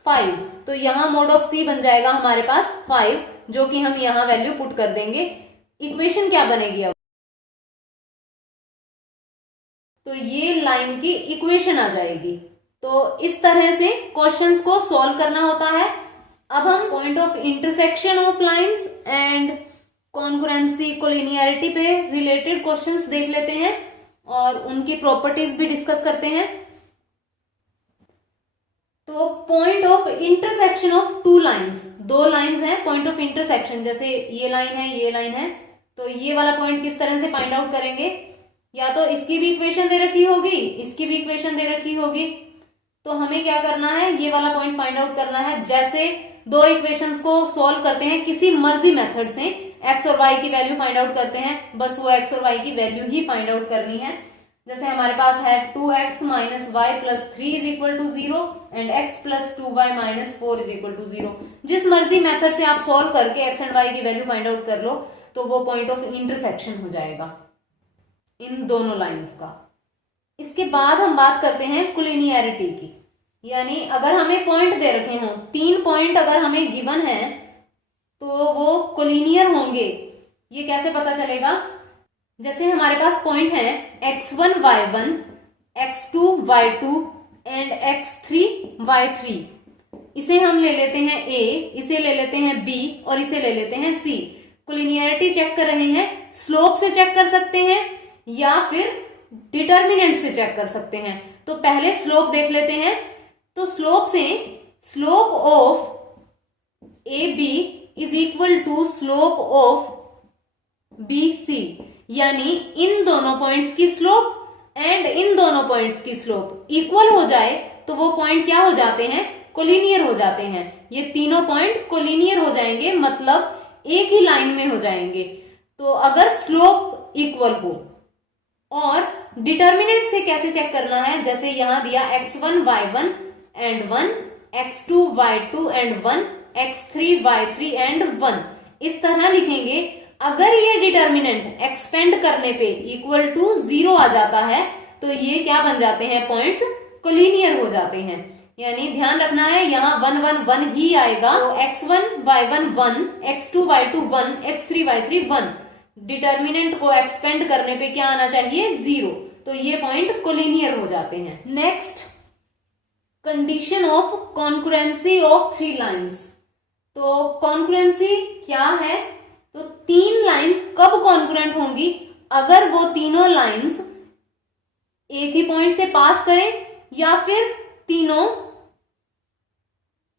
5। तो यहां मोड ऑफ c बन जाएगा हमारे पास 5, जो कि हम यहां वैल्यू पुट कर देंगे। इक्वेशन क्या बनेगी अब, तो ये लाइन की इक्वेशन आ जाएगी। तो इस तरह से क्वेश्चंस को सॉल्व करना होता है। अब हम point of intersection of lines and congruency collinearity पे रिलेटेड क्वेश्चंस देख लेते हैं और उनकी प्रॉपर्टीज भी डिस्कस करते हैं। तो point of intersection of two lines, दो लाइंस हैं पॉइंट ऑफ इंटरसेक्शन, जैसे ये लाइन है ये लाइन है, तो ये वाला पॉइंट किस तरह से फाइंड आउट करेंगे, या तो इसकी भी इक्वेशन दे रखी होगी, इसकी भी इक्वेशन दे रखी होगी। तो हमें क्या करना है, ये वाला पॉइंट फाइंड आउट करना है। जैसे दो इक्वेशंस को सॉल्व करते हैं किसी मर्जी मेथड से, एक्स और वाई की वैल्यू फाइंड आउट करते हैं, बस वो एक्स और वाई की वैल्यू ही फाइंड आउट करनी है। जैसे हमारे पास है 2x minus y plus 3 is equal to 0 and x plus 2y minus 4 is equal to 0। जिस मर्जी मेथड से आप सॉल्व करके x एंड y की वैल्यू फाइंड आउट कर लो तो वो पॉइंट ऑफ इंटरसेक्शन हो जाएगा इन दोनों लाइंस का। इसके बाद हम बात करते हैं कोलिनियरिटी की, यानी अगर हमें पॉइंट दे रखे हों, 3 पॉइंट अगर हमें गिवन है तो वो कोलिनियर होंगे। ये कैसे पता चलेगा, जैसे हमारे पास पॉइंट है x1 y1, x2 y2 and x3 y3। इसे हम ले लेते हैं a, इसे ले लेते हैं b और इसे ले लेते हैं c। कोलिनियरिटी चेक कर रहे हैं, स्लोप से चेक कर सकते हैं या फिर डिटर्मिनेंट से चेक कर सकते हैं। तो पहले स्लोप देख लेते हैं। तो स्लोप से slope of A B is equal to slope of B C, यानी इन दोनों पॉइंट्स की स्लोप एंड इन दोनों पॉइंट्स की स्लोप इक्वल हो जाए तो वो पॉइंट क्या हो जाते हैं, कोलिनियर हो जाते हैं। ये तीनों पॉइंट कोलिनियर हो जाएंगे, मतलब एक ही लाइन में हो जाएंगे। तो अगर स्लोप इक्वल हो, और डिटर्मिनेंट से कैसे चेक करना है, जैसे यहां दिया x1 y1 and 1, x2 y2 and 1, x3 y3 and 1। इस तरह लिखेंगे। अगर ये डिटर्मिनेंट एक्सपेंड करने पे इक्वल टू 0 आ जाता है तो ये क्या बन जाते हैं, पॉइंट्स कोलिनियर हो जाते हैं। यानी ध्यान रखना है यहाँ 1 1 1 ही आएगा। तो x1 y1 1, x2 y2 1, x3 y3 1। Determinant को एक्सपेंड करने पे क्या आना चाहिए, 0। तो ये पॉइंट कोलिनियर हो जाते हैं। Next, condition of concurrency of 3 lines. तो कॉन्करेंसी क्या है, तो 3 लाइंस कब कॉन्करेंट होंगी, अगर वो तीनों लाइंस एक ही पॉइंट से पास करें या फिर तीनों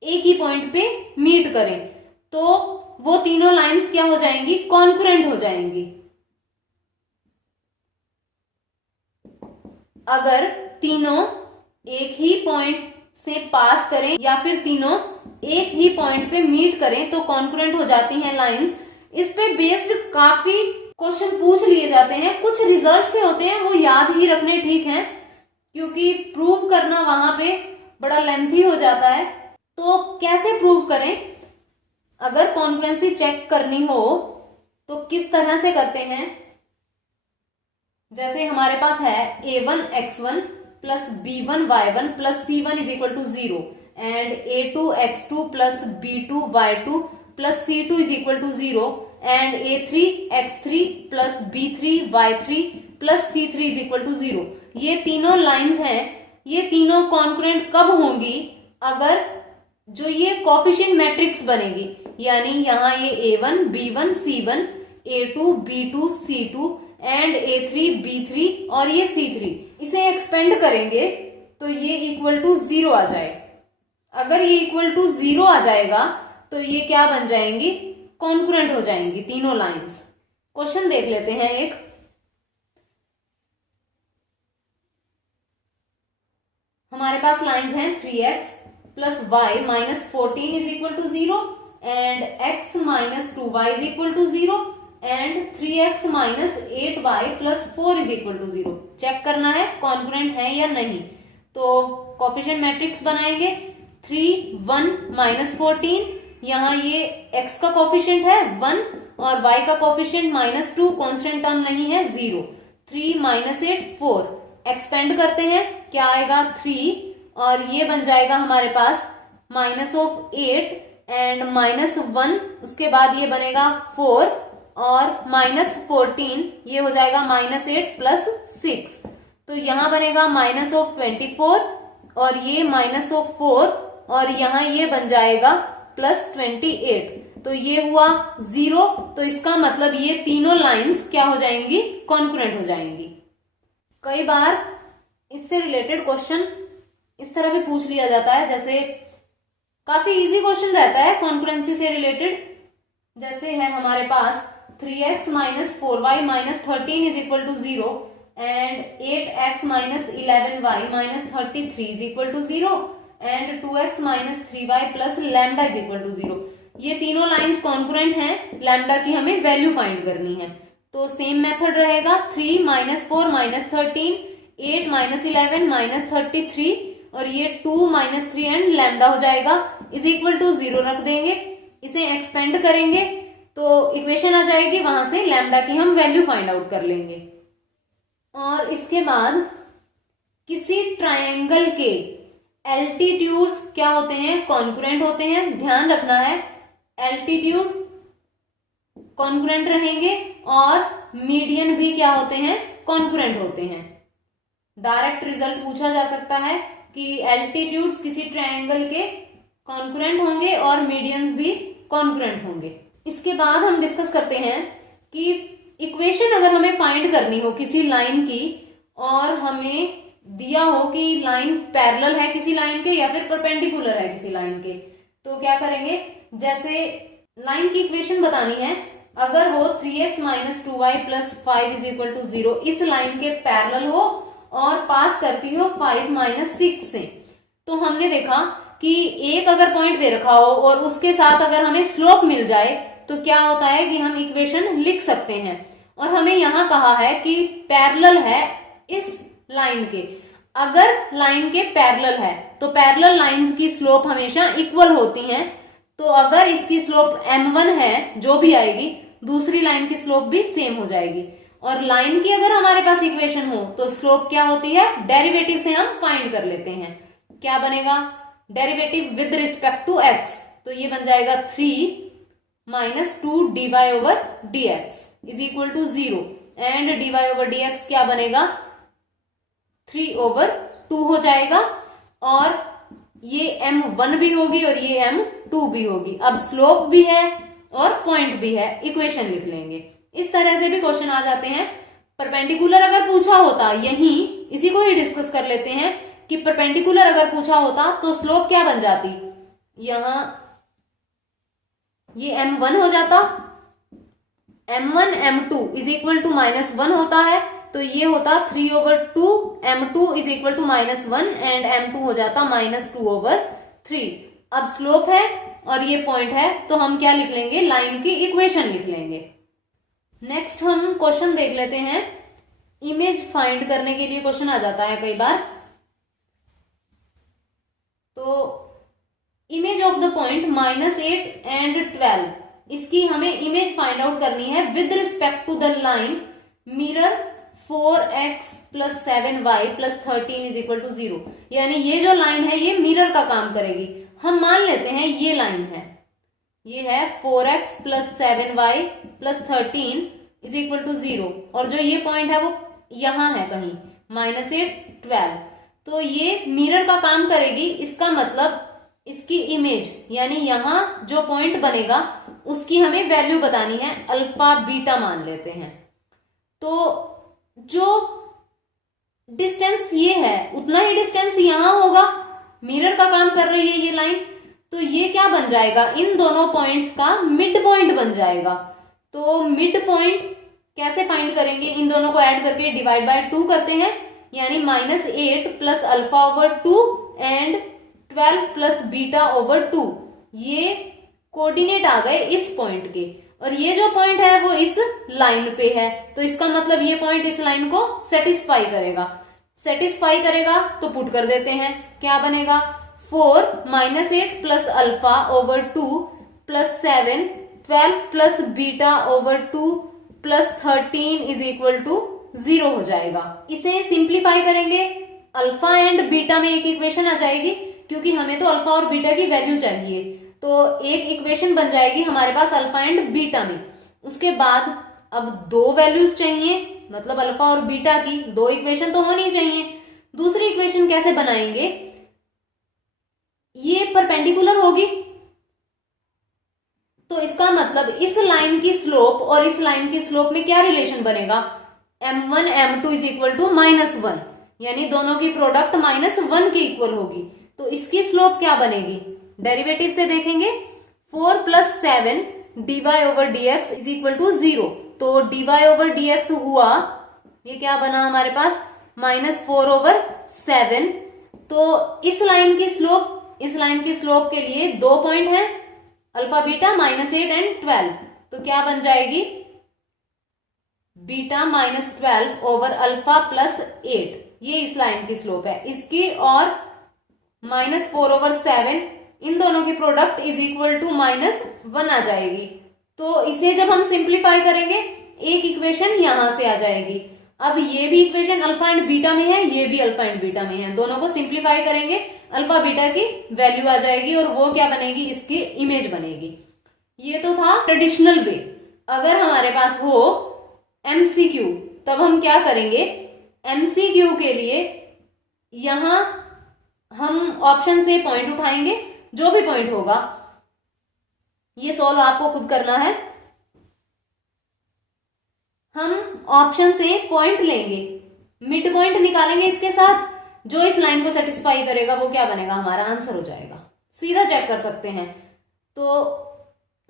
एक ही पॉइंट पे मीट करें, तो वो तीनों लाइंस क्या हो जाएंगी, कॉन्करेंट हो जाएंगी। अगर तीनों एक ही पॉइंट से पास करें या फिर तीनों एक ही पॉइंट पे मीट करें तो कॉन्करेंट हो जाती हैं लाइंस। इस पे बेस्ड काफी क्वेश्चन पूछ लिए जाते हैं, कुछ रिजल्ट से होते हैं, वो याद ही रखने ठीक है, क्योंकि प्रूव करना वहां पे बड़ा लेंथी हो जाता है। तो कैसे प्रूव करें, अगर कॉन्करेंसी चेक करनी हो तो किस तरह से करते हैं। जैसे हमारे पास है a1 x1 plus b1 y1 plus c1 is equal to 0 and a2 x2 plus b2 y2 plus c2 is equal to 0 and a3 x3 plus b3 y3 plus c3 is equal to 0। ये तीनों लाइंस हैं, ये तीनों कॉन्करेंट कब होंगी, अगर जो ये कोफिशिएंट मैट्रिक्स बनेगी, यानी यहाँ ये a1 b1 c1 a2 b2 c2 and a3 b3 और ये c3, इसे एक्सपेंड करेंगे तो ये इक्वल टू 0 आ जाए। अगर ये इक्वल टू 0 आ जाएगा तो ये क्या बन जाएंगी, कॉन्करेंट हो जाएंगी तीनों लाइंस। क्वेश्चन देख लेते हैं एक। हमारे पास लाइंस हैं 3x plus Y minus 14 is equal to 0 and x minus 2y is equal to 0 and 3x minus 8y plus 4 is equal to 0। Check करना है कॉन्ग्रुएंट है या नहीं। तो कोफिशिएंट मैट्रिक्स बनाएंगे 3 1 माइनस 14, यहाँ ये x का कोफिशिएंट है 1 और y का कोफिशिएंट माइनस 2, कॉन्स्टेंट टर्म नहीं है 0। 3 माइनस 8 4, एक्सपेंड करते हैं क्या आएगा 3 और ये बन जाएगा हमारे पास माइनस ऑफ 8 एंड माइनस 1, उसके बाद ये बनेगा 4 और माइनस 14, ये हो जाएगा माइनस 8 प्लस 6, तो यहां बनेगा माइनस ऑफ 24 और ये माइनस ऑफ 4 और यहाँ ये बन जाएगा प्लस 28, तो ये हुआ 0। तो इसका मतलब ये तीनों लाइंस क्या हो जाएंगी, कॉन्ग्रुएंट हो जाएंगी। कई बार इससे रिलेटेड क्वेश्चन इस तरह भी पूछ लिया जाता है, जैसे काफी इजी क्वेश्चन रहता है कॉन्ग्रुएंसी से रिलेटेड। जैसे है हमारे पास 3x minus 4y minus 13 is equal to 0 and 8x minus 11y minus 33 is equal to 0 and 2x minus 3y plus lambda is equal to 0। ये तीनों लाइंस कॉन्ग्रुएंट हैं, लैम्डा की हमें वैल्यू फाइंड करनी है। तो सेम मेथड रहेगा 3 माइनस 4 माइनस 13, 8 माइनस 11 माइनस 33 और ये 2 माइनस 3 एंड लैम्डा हो जाएगा इज इक्वल टू 0 रख देंगे। इसे एक्सपेंड करेंगे तो इक्वेशन आ जाएगी, वहां से लैम्डा की हम वैल्यू फाइंड आउट कर लेंगे। और इसके बाद किसी ट्रायंगल के एल्टीट्यूड्स क्या होते हैं, कॉन्ग्रुएंट होते हैं। ध्यान रखना है एल्टीट्यूड कॉन्ग्रुएंट रहेंगे और मीडियन भी क्या होते हैं, कॉन्ग्रुएंट होते हैं। डायरेक्ट रिजल्ट पूछा जा सकता है कि एल्टीट्यूड्स किसी ट्रायंगल के कॉन्ग्रुएंट होंगे और मीडियन भी कॉन्ग्रुएंट होंगे। इसके बाद हम डिस्कस करते हैं कि इक्वेशन अगर हमें फाइंड करनी हो किसी लाइन की और हमें दिया हो कि लाइन पैरेलल है किसी लाइन के या फिर परपेंडिकुलर है किसी लाइन के, तो क्या करेंगे, जैसे लाइन की इक्वेशन बतानी है, अगर हो 3x minus 2y plus 5 is equal to 0, इस लाइन के पैरेलल हो और पास करती हो 5 माइनस 6 से, तो हमने देखा कि एक अगर पॉइंट दे रखा हो और उसके साथ अगर हमें स्लोप मिल जाए तो क्या होता है कि हम इक्वेशन लिख सकते हैं। और हमें यहां कहा है कि पैरेलल है इस लाइन के, अगर लाइन के पैरेलल है तो पैरेलल लाइंस की स्लोप हमेशा इक्वल होती हैं। तो अगर इसकी स्लोप m1 है जो भी आएगी, दूसरी लाइन की स्लोप भी सेम हो जाएगी। और लाइन की अगर हमारे पास इक्वेशन हो तो स्लोप क्या होती है, डेरिवेटिव से हम फाइंड कर लेते हैं। क्या बनेगा, derivative with respect to x, तो ये बन जाएगा 3 minus 2 dy over dx is equal to 0 and dy over dx क्या बनेगा 3 ओवर 2 हो जाएगा। और ये m1 भी होगी और ये m2 भी होगी। अब स्लोप भी है और पॉइंट भी है, इक्वेशन लिख लेंगे। इस तरह से भी क्वेश्चन आ जाते हैं। परपेंडिकुलर अगर पूछा होता, यही इसी को ही डिस्कस कर लेते हैं कि परपेंडिकुलर अगर पूछा होता तो स्लोप क्या बन जाती, यहां ये m1 हो जाता, m1 m2 is equal to -1 होता है, तो ये होता 3 over 2, m2 is equal to -1 and m2 हो जाता -2 ओवर 3। अब स्लोप है और ये पॉइंट है तो हम क्या लिख लेंगे, लाइन की इक्वेशन लिख लेंगे। नेक्स्ट हम क्वेश्चन देख लेते हैं। इमेज फाइंड करने के लिए क्वेश्चन आ जाता है कई बार। तो image of the point -8 and 12, इसकी हमें इमेज फाइंड आउट करनी है with respect to the line mirror 4x plus 7y plus 13 is equal to 0। यानी ये जो लाइन है ये मिरर का काम करेगी। हम मान लेते हैं ये लाइन है, ये है 4x plus 7y plus 13 is equal to 0 और जो ये पॉइंट है वो यहां है कहीं -8 12, तो ये मिरर का काम करेगी। इसका मतलब इसकी इमेज यानी यहां जो पॉइंट बनेगा उसकी हमें वैल्यू बतानी है, अल्फा बीटा मान लेते हैं। तो जो डिस्टेंस ये है उतना ही डिस्टेंस यहां होगा, मिरर का काम कर रही है ये लाइन, तो ये क्या बन जाएगा, इन दोनों पॉइंट्स का मिड पॉइंट बन जाएगा। तो मिड पॉइंट कैसे फाइंड करेंगे? इन दोनों को ऐड करके डिवाइड बाय 2 करते हैं, यानी -8 plus alpha over 2 and 12 plus beta over 2। ये कोऑर्डिनेट आ गए इस पॉइंट के, और ये जो पॉइंट है वो इस लाइन पे है, तो इसका मतलब ये पॉइंट इस लाइन को सेटिस्फाई करेगा। तो पुट कर देते हैं, क्या बनेगा? 4 -8 plus alpha over 2 plus 7 12 plus beta over 2 plus 13 is equal to 0 हो जाएगा। इसे सिंप्लीफाई करेंगे, अल्फा एंड बीटा में एक इक्वेशन आ जाएगी, क्योंकि हमें तो अल्फा और बीटा की वैल्यू चाहिए, तो एक इक्वेशन बन जाएगी हमारे पास अल्फा एंड बीटा में। उसके बाद अब 2 वैल्यूज चाहिए, मतलब अल्फा और बीटा की 2 इक्वेशन तो होनी चाहिए। दूसरी इक्वेशन कैसे बनाएंगे? ये परपेंडिकुलर होगी, तो इसका मतलब इस लाइन की स्लोप और इस लाइन की स्लोप में क्या रिलेशन बनेगा? m1 m2 is equal to -1, यानी दोनों की प्रोडक्ट -1 के इक्वल होगी। तो इसकी स्लोप क्या बनेगी? डेरिवेटिव से देखेंगे, 4 plus 7 dy over dx is equal to 0। तो dy ओवर dx हुआ, ये क्या बना हमारे पास? -4 ओवर 7। तो इस लाइन की स्लोप के लिए 2 पॉइंट है, अल्फा बीटा -8 एंड 12, तो क्या बन जाएगी? Beta -12 over alpha plus 8। ये इस लाइन की स्लोप है इसकी, और -4 ओवर 7, इन दोनों की प्रोडक्ट इज इक्वल टू -1 आ जाएगी। तो इसे जब हम सिंप्लीफाई करेंगे, एक इक्वेशन यहां से आ जाएगी। अब ये भी इक्वेशन अल्फा एंड बीटा में है, ये भी अल्फा एंड बीटा में है, दोनों को सिंप्लीफाई करेंगे, अल्फा बीटा की वैल्यू आ जाएगी, और वो क्या बनेगी? इसकी इमेज बनेगी। ये तो था ट्रेडिशनल वे। अगर हमारे पास हो एमसीक्यू, तब हम क्या करेंगे? एमसीक्यू के लिए यहां हम ऑप्शन से पॉइंट उठाएंगे, जो भी पॉइंट होगा। ये सॉल्व आपको खुद करना है। हम ऑप्शन से पॉइंट लेंगे, मिड पॉइंट निकालेंगे इसके साथ, जो इस लाइन को सेटिस्फाई करेगा वो क्या बनेगा? हमारा आंसर हो जाएगा। सीधा चेक कर सकते हैं। तो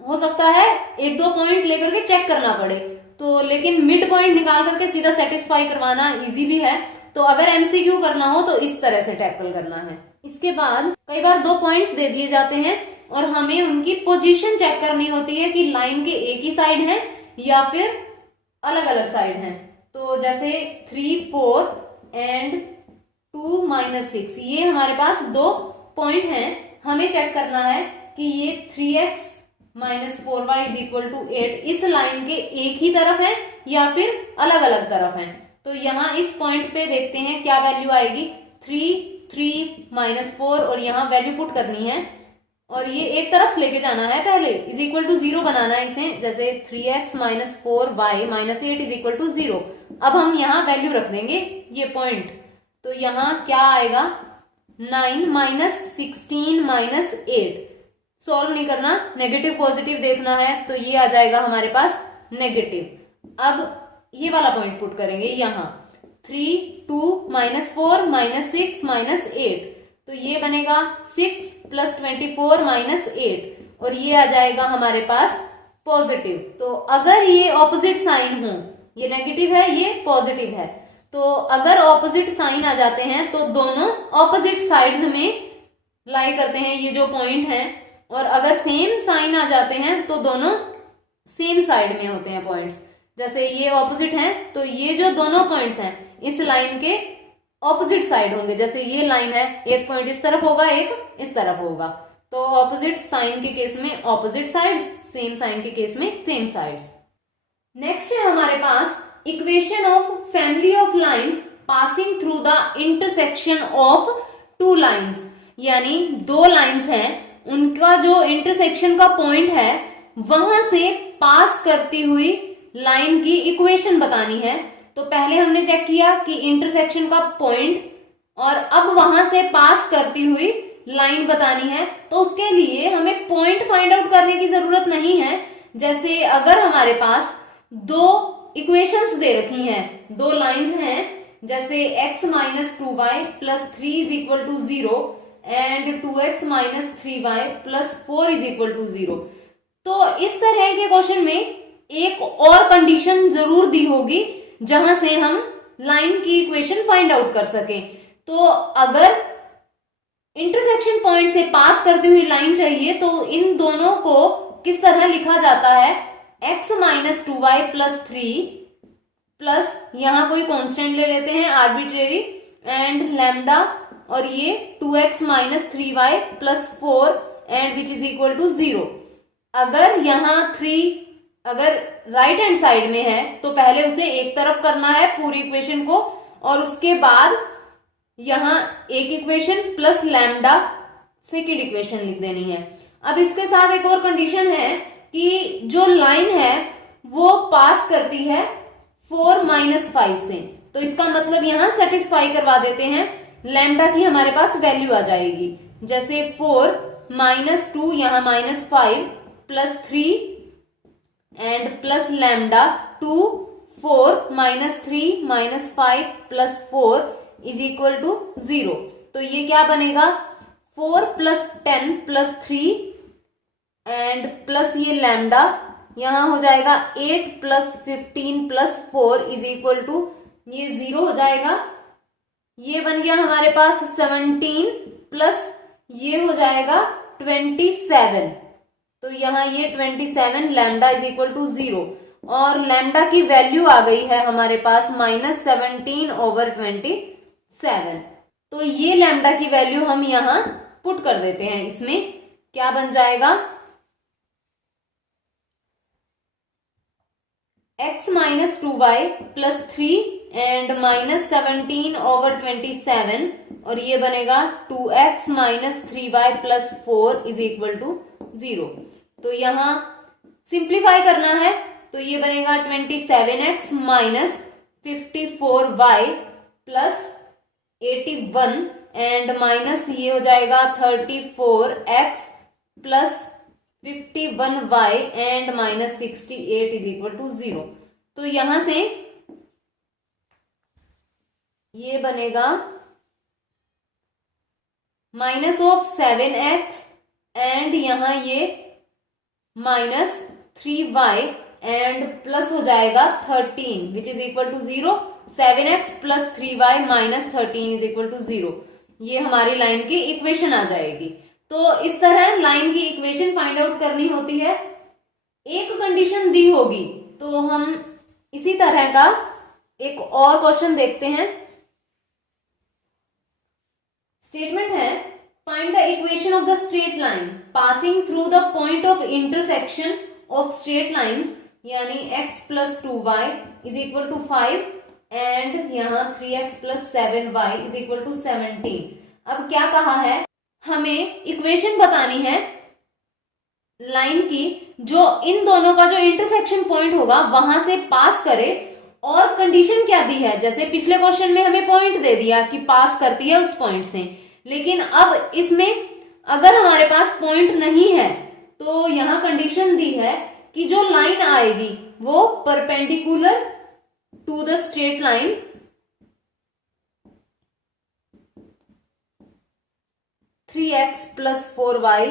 हो सकता है 1-2 पॉइंट लेकर के चेक करना पड़े, तो लेकिन मिड पॉइंट निकाल करके सीधा सेटिस्फाई करवाना इजी भी है। तो अगर एमसीक्यू करना हो तो इस तरह से टैकल करना है। इसके बाद कई बार 2 पॉइंट्स दे दिए जाते हैं और हमें उनकी पोजीशन चेक करनी होती है कि लाइन के एक ही साइड है या फिर अलग अलग साइड हैं। तो जैसे 3, 4 एंड 2, -6, ये हमारे पास 2 पॉइंट हैं। हमें चेक करना है कि ये 3x - 4y is equal to 8 इस लाइन के एक ही तरफ है या फिर अलग अलग तरफ है। तो यहाँ इस पॉइंट पे देखते हैं क्या वैल्यू आएगी। 3 -4 और यहाँ वैल्यू पुट करनी है, और ये एक तरफ लेके जाना है पहले, इज इक्वल टू 0 बनाना है इसे। जैसे 3x - 4y - 8 is equal to 0। अब हम यहाँ वैल्यू रख देंगे ये पॉइंट, तो यहाँ क्या आएगा? 9 - 16 - 8। सॉल्व नहीं करना, नेगेटिव पॉजिटिव देखना है, तो ये आ जाएगा हमारे पास नेगेटिव। अब ये वाला पॉइंट पुट करेंगे यहाँ, 3, 2 -4 -6 -8, तो ये बनेगा 6 + 24 -8, और ये आ जाएगा हमारे पास पॉजिटिव। तो अगर ये ऑपोजिट साइन हो, ये नेगेटिव है ये पॉजिटिव है, तो अगर ऑपोजिट साइन आ जाते हैं तो दोनों ऑपोजिट साइड्स में लाई करते हैं ये जो पॉइंट है, और अगर सेम साइन आ जाते हैं तो दोनों सेम साइड में होते हैं पॉइंट्स। जैसे ये ऑपोजिट हैं, तो ये जो दोनों पॉइंट्स हैं इस लाइन के ऑपोजिट साइड होंगे। जैसे ये लाइन है, एक पॉइंट इस तरफ होगा, एक इस तरफ होगा, तो ऑपोजिट साइन के केस में ऑपोजिट साइड्स, सेम साइन के केस में सेम साइड्स। नेक्स्ट है हमारे पास equation of family of lines passing through the intersection of 2 lines, यानी 2 लाइंस हैं, उनका जो इंटरसेक्शन का पॉइंट है वहां से पास करती हुई लाइन की इक्वेशन बतानी है। तो पहले हमने चेक किया कि इंटरसेक्शन का पॉइंट, और अब वहां से पास करती हुई लाइन बतानी है। तो उसके लिए हमें पॉइंट फाइंड आउट करने की जरूरत नहीं है। जैसे अगर हमारे पास 2 इक्वेशंस दे रखी हैं, 2 लाइंस हैं, जैसे x - 2y + 3 is equal to 0 and 2x - 3y + 4 is equal to 0। तो इस तरह के क्वेश्चन में एक और कंडीशन जरूर दी होगी जहां से हम लाइन की इक्वेशन फाइंड आउट कर सकें। तो अगर इंटरसेक्शन पॉइंट से पास करती हुई लाइन चाहिए तो इन दोनों को किस तरह लिखा जाता है, x minus 2y plus 3 plus यहां कोई कांस्टेंट ले लेते हैं आर्बिट्रेरी एंड लैम्डा, और ये 2x minus 3y plus 4 and which is equal to 0। अगर यहाँ 3 अगर राइट हैंड साइड में है तो पहले उसे एक तरफ करना है पूरी इक्वेशन को, और उसके बाद यहाँ एक equation plus lambda second equation लिख देनी है। अब इसके साथ एक और कंडीशन है कि जो लाइन है वो पास करती है 4 माइनस 5 से, तो इसका मतलब यहां सेटिस्फाई करवा देते हैं, लैम्डा की हमारे पास वैल्यू आ जाएगी, जैसे 4 माइनस 2 यहां minus 5 plus 3 and plus lambda 2 4 minus 3 minus 5 plus 4 is equal to 0। तो ये क्या बनेगा, 4 प्लस 10 प्लस 3 एंड प्लस ये लैम्डा यहां हो जाएगा 8 plus 15 plus 4 is equal to ये 0 हो जाएगा। ये बन गया हमारे पास 17 प्लस ये हो जाएगा 27, तो यहाँ ये 27 लैम्डा इज इक्वल टू 0, और लैम्डा की वैल्यू आ गई है हमारे पास माइनस 17 ओवर 27। तो ये लैम्डा की वैल्यू हम यहाँ पुट कर देते हैं, इसमें क्या बन जाएगा, x minus 2y plus 3 and minus 17 over 27, और ये बनेगा 2x minus 3y plus 4 is equal to 0। तो यहां सिंप्लीफाई करना है तो ये बनेगा 27x minus 54y plus 81 and minus ये हो जाएगा 34x plus 51y and minus 68 is equal to 0। तो यहां से ये बनेगा माइनस ऑफ 7x एंड यहां ये माइनस 3y एंड प्लस हो जाएगा 13 which is equal to 0। 7x plus 3y minus 13 is equal to 0, ये हमारी लाइन की इक्वेशन आ जाएगी। तो इस तरह लाइन की इक्वेशन फाइंड आउट करनी होती है। एक कंडीशन दी होगी तो हम इसी तरह का एक और क्वेश्चन देखते हैं। स्टेटमेंट है, find the equation of the straight line passing through the point of intersection of straight lines, यानी x plus 2y is equal to 5 and यहाँ 3x plus 7y is equal to 17। अब क्या कहा है, हमें इक्वेशन बतानी है लाइन की जो इन दोनों का जो इंटरसेक्शन पॉइंट होगा वहां से पास करे, और कंडीशन क्या दी है, जैसे पिछले क्वेश्चन में हमें पॉइंट दे दिया कि पास करती है उस पॉइंट से, लेकिन अब इसमें अगर हमारे पास पॉइंट नहीं है तो यहां कंडीशन दी है कि जो लाइन आएगी वो perpendicular to the straight line three x plus 4y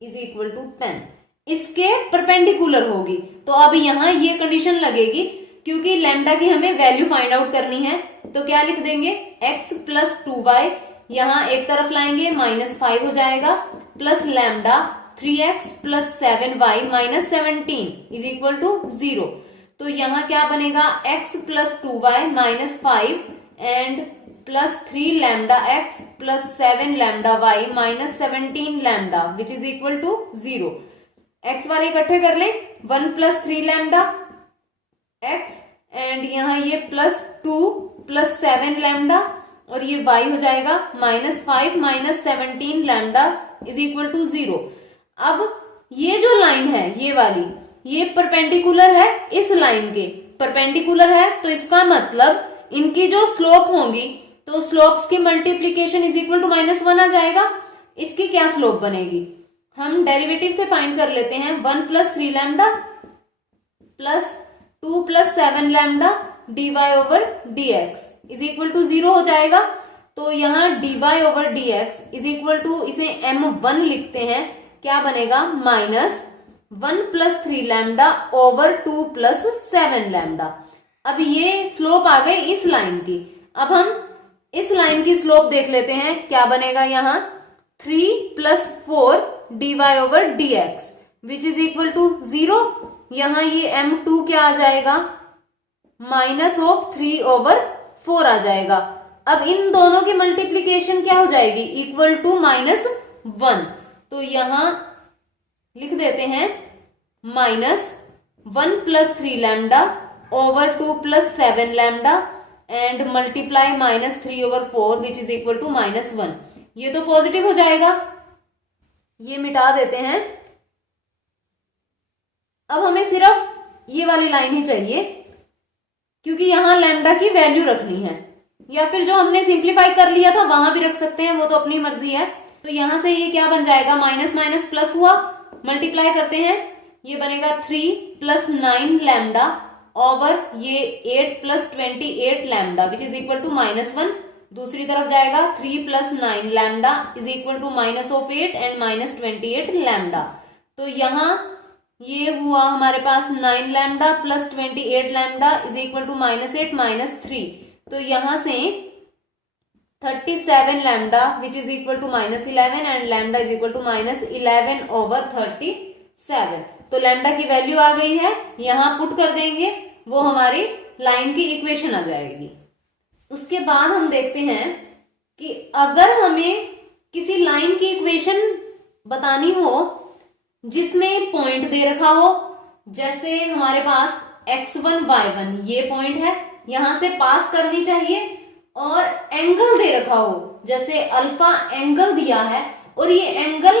is equal to 10 इसके परपेंडिकुलर होगी। तो अब यहां ये कंडीशन लगेगी क्योंकि लैम्डा की हमें वैल्यू फाइंड आउट करनी है, तो क्या लिख देंगे, x प्लस 2y यहां एक तरफ लाएंगे माइनस 5 हो जाएगा, plus lambda 3x plus 7y minus 17 is equal to 0। तो यहां क्या बनेगा, x plus 2y minus 5 and plus 3 lambda x plus 7 lambda y minus 17 lambda which is equal to 0। x वाले इकट्ठे कर ले, 1 प्लस 3 लैम्डा x एंड यहाँ ये प्लस 2 प्लस 7 लैम्डा, और ये y हो जाएगा minus 5 minus 17 lambda is equal to 0। अब ये जो लाइन है ये वाली, ये परपेंडिकुलर है इस लाइन के, परपेंडिकुलर है तो इसका मतलब इनकी जो स्लोप होंगी तो स्लोप्स की मल्टीप्लीकेशन इज इक्वल टू -1 आ जाएगा। इसकी क्या स्लोप बनेगी, हम डेरिवेटिव से फाइंड कर लेते हैं, 1 plus 3 lambda plus 2 plus 7 lambda dy over dx is equal to 0 हो जाएगा। तो यहाँ dy over dx is equal to, इसे m1 लिखते हैं, क्या बनेगा, minus 1 plus 3 lambda over 2 plus 7 lambda. अब ये स्लोप आ गई इस लाइन की। अब हम इस लाइन की स्लोप देख लेते हैं, क्या बनेगा यहाँ 3 plus 4 dy over dx which is equal to 0। यहाँ ये m2 क्या आ जाएगा, माइनस ऑफ 3 ओवर 4 आ जाएगा। अब इन दोनों की मल्टीप्लीकेशन क्या हो जाएगी, इक्वल टू -1। तो यहां लिख देते हैं -1 plus 3 lambda over 2 plus 7 lambda and multiply -3 over 4 which is equal to -1। ये तो पॉजिटिव हो जाएगा, ये मिटा देते हैं। अब हमें सिर्फ ये वाली लाइन ही चाहिए, क्योंकि यहां लैम्डा की वैल्यू रखनी है, या फिर जो हमने सिंप्लीफाई कर लिया था वहां भी रख सकते हैं, वो तो अपनी मर्जी है। तो यहां से ये क्या बन जाएगा, माइनस माइनस प्लस हुआ, मल्टीप्लाई करते हैं, ये बनेगा 3 प्लस 9 लैम्डा ओवर ये 8 plus 28 lambda which is equal to -1। दूसरी तरफ जाएगा 3 plus 9 lambda is equal to -8 and -28 lambda. तो यहां ये हुआ हमारे पास 9 लैम्डा plus 28 lambda is equal to -8 -3। तो यहां से 37 lambda which is equal to -11 and lambda is equal to -11 over 37। तो लैम्डा की वैल्यू आ गई है, यहां पुट कर देंगे, वो हमारी लाइन की इक्वेशन आ जाएगी। उसके बाद हम देखते हैं कि अगर हमें किसी लाइन की इक्वेशन बतानी हो जिसमें पॉइंट दे रखा हो, जैसे हमारे पास x1 y1 ये पॉइंट है, यहां से पास करनी चाहिए, और एंगल दे रखा हो, जैसे अल्फा एंगल दिया है, और ये एंगल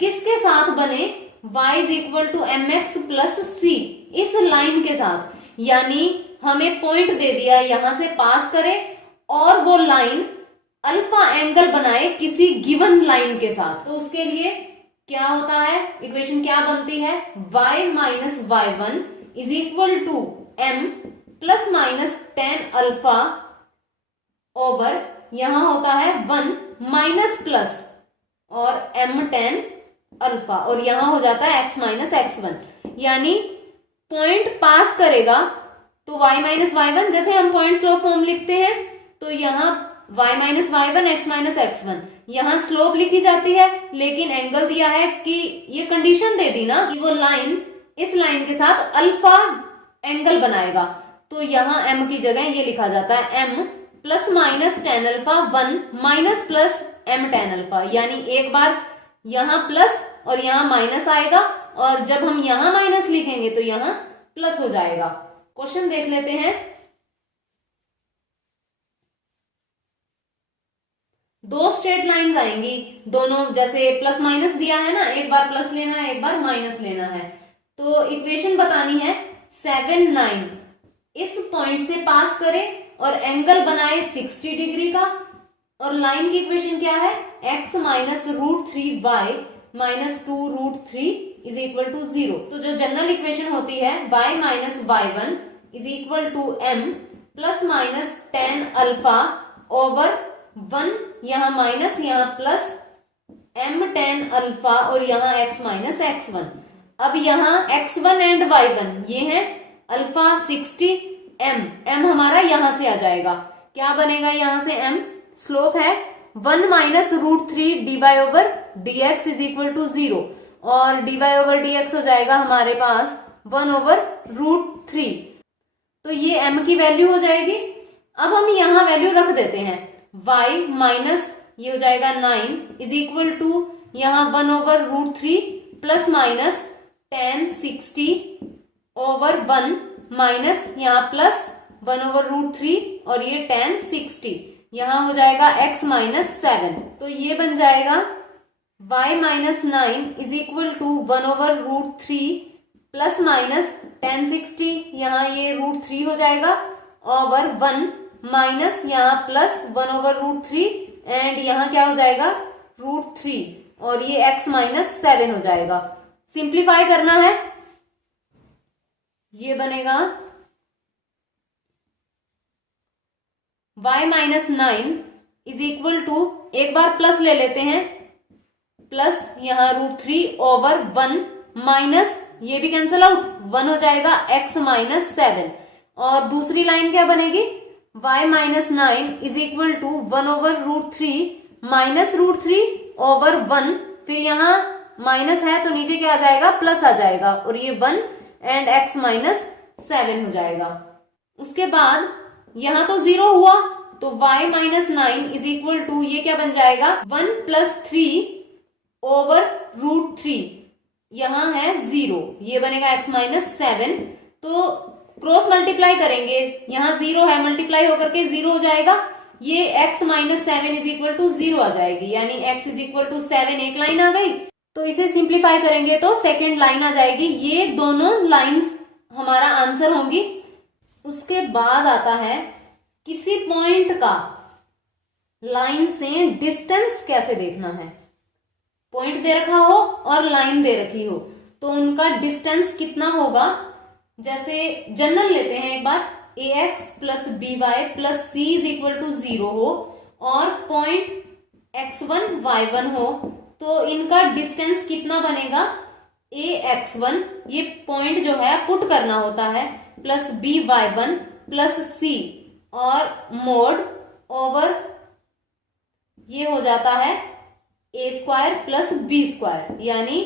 किसके साथ बने, y is equal to mx plus c, इस लाइन के साथ। यानी हमें पॉइंट दे दिया, यहां से पास करे और वो लाइन अल्फा एंगल बनाए किसी गिवन लाइन के साथ। तो उसके लिए क्या होता है, इक्वेशन क्या बनती है, y minus y1 is equal to m plus minus 10 alpha over यहां होता है 1 माइनस प्लस और m10 अल्फा, और यहां हो जाता है x माइनस x1। यानी पॉइंट पास करेगा तो y माइनस y1, जैसे हम पॉइंट स्लोप फॉर्म लिखते हैं, तो यहाँ y minus y1 x minus x1, यहाँ स्लोप लिखी जाती है, लेकिन एंगल दिया है कि ये कंडीशन दे दी ना कि वो लाइन इस लाइन के साथ अल्फा एंगल बनाएगा, तो यहाँ m की जगह ये लिखा जाता है m plus minus 10 alpha 1 minus plus m10 alpha. यानी एक बार यहाँ प्लस और यहाँ माइनस आएगा, और जब हम यहाँ माइनस लिखेंगे तो यहाँ प्लस हो जाएगा। क्वेश्चन देख लेते हैं। दो स्ट्रेट लाइंस आएंगी, दोनों जैसे प्लस माइनस दिया है ना, एक बार प्लस लेना है एक बार माइनस लेना है। तो इक्वेशन बतानी है 7 9 इस पॉइंट से पास करे और एंगल बनाए 60 डिग्री का, और लाइन की इक्वेशन क्या है, x minus √3y minus 2√3 is equal to 0। तो जो जनरल इक्वेशन होती है y minus y1 is equal to m plus minus 10 alpha over 1, यहाँ माइनस यहाँ प्लस m10 अल्फा और यहाँ x माइनस x1। अब यहाँ x1 एंड y1 ये है अल्फा 60 m हमारा यहां से आ जाएगा, क्या बनेगा यहाँ से m, स्लोप है 1 minus √3 dy over dx is equal to 0, और dy ओवर dx हो जाएगा हमारे पास 1 ओवर √3। तो ये m की वैल्यू हो जाएगी। अब हम यहाँ वैल्यू रख देते हैं, y माइनस ये हो जाएगा 9 इज इक्वल टू यहाँ 1 over √3 plus minus 10 60 over 1 minus यहाँ प्लस 1 ओवर √3 और ये 10 60, यहाँ हो जाएगा x माइनस 7। तो ये बन जाएगा y minus 9 is equal to 1 over √3 plus minus 10 60, यहाँ ये √3 हो जाएगा ओवर 1 माइनस यहाँ प्लस 1 ओवर √3 एंड यहाँ क्या हो जाएगा √3 और ये x माइनस 7 हो जाएगा। सिंप्लीफाई करना है, ये बनेगा y minus 9 is equal to, एक बार प्लस ले लेते हैं, प्लस यहाँ √3 ओवर 1 माइनस ये भी कैंसल आउट, 1 हो जाएगा x माइनस 7। और दूसरी लाइन क्या बनेगी, y minus 9 is equal to 1/√3 minus √3 over 1, फिर यहाँ माइनस है तो नीचे क्या आ जाएगा, प्लस आ जाएगा, और ये 1 एंड x माइनस 7 हो जाएगा। उसके बाद यहां तो 0 हुआ तो y minus 9 is equal to ये क्या बन जाएगा, 1 प्लस 3 ओवर √3, यहां है 0, ये बनेगा x माइनस 7। तो क्रॉस मल्टीप्लाई करेंगे, यहाँ 0 है, मल्टीप्लाई होकर के 0 हो जाएगा, ये x minus 7 is equal to 0 आ जाएगी, यानी x इज इक्वल टू 7 एक लाइन आ गई। तो इसे सिंप्लीफाई करेंगे तो सेकेंड लाइन आ जाएगी। ये दोनों लाइंस हमारा आंसर होंगी। उसके बाद आता है किसी पॉइंट का लाइन से डिस्टेंस कैसे देखना है। पॉइंट दे रखा हो और लाइन दे रखी हो तो उनका डिस्टेंस कितना होगा। जैसे जनरल लेते हैं एक बार, ax plus by plus c is equal to 0 हो और पॉइंट x1 y1 हो तो इनका डिस्टेंस कितना बनेगा, ax1, ये पॉइंट जो है पुट करना होता है, प्लस by1 प्लस c और मोड ओवर ये हो जाता है a square plus b square, यानी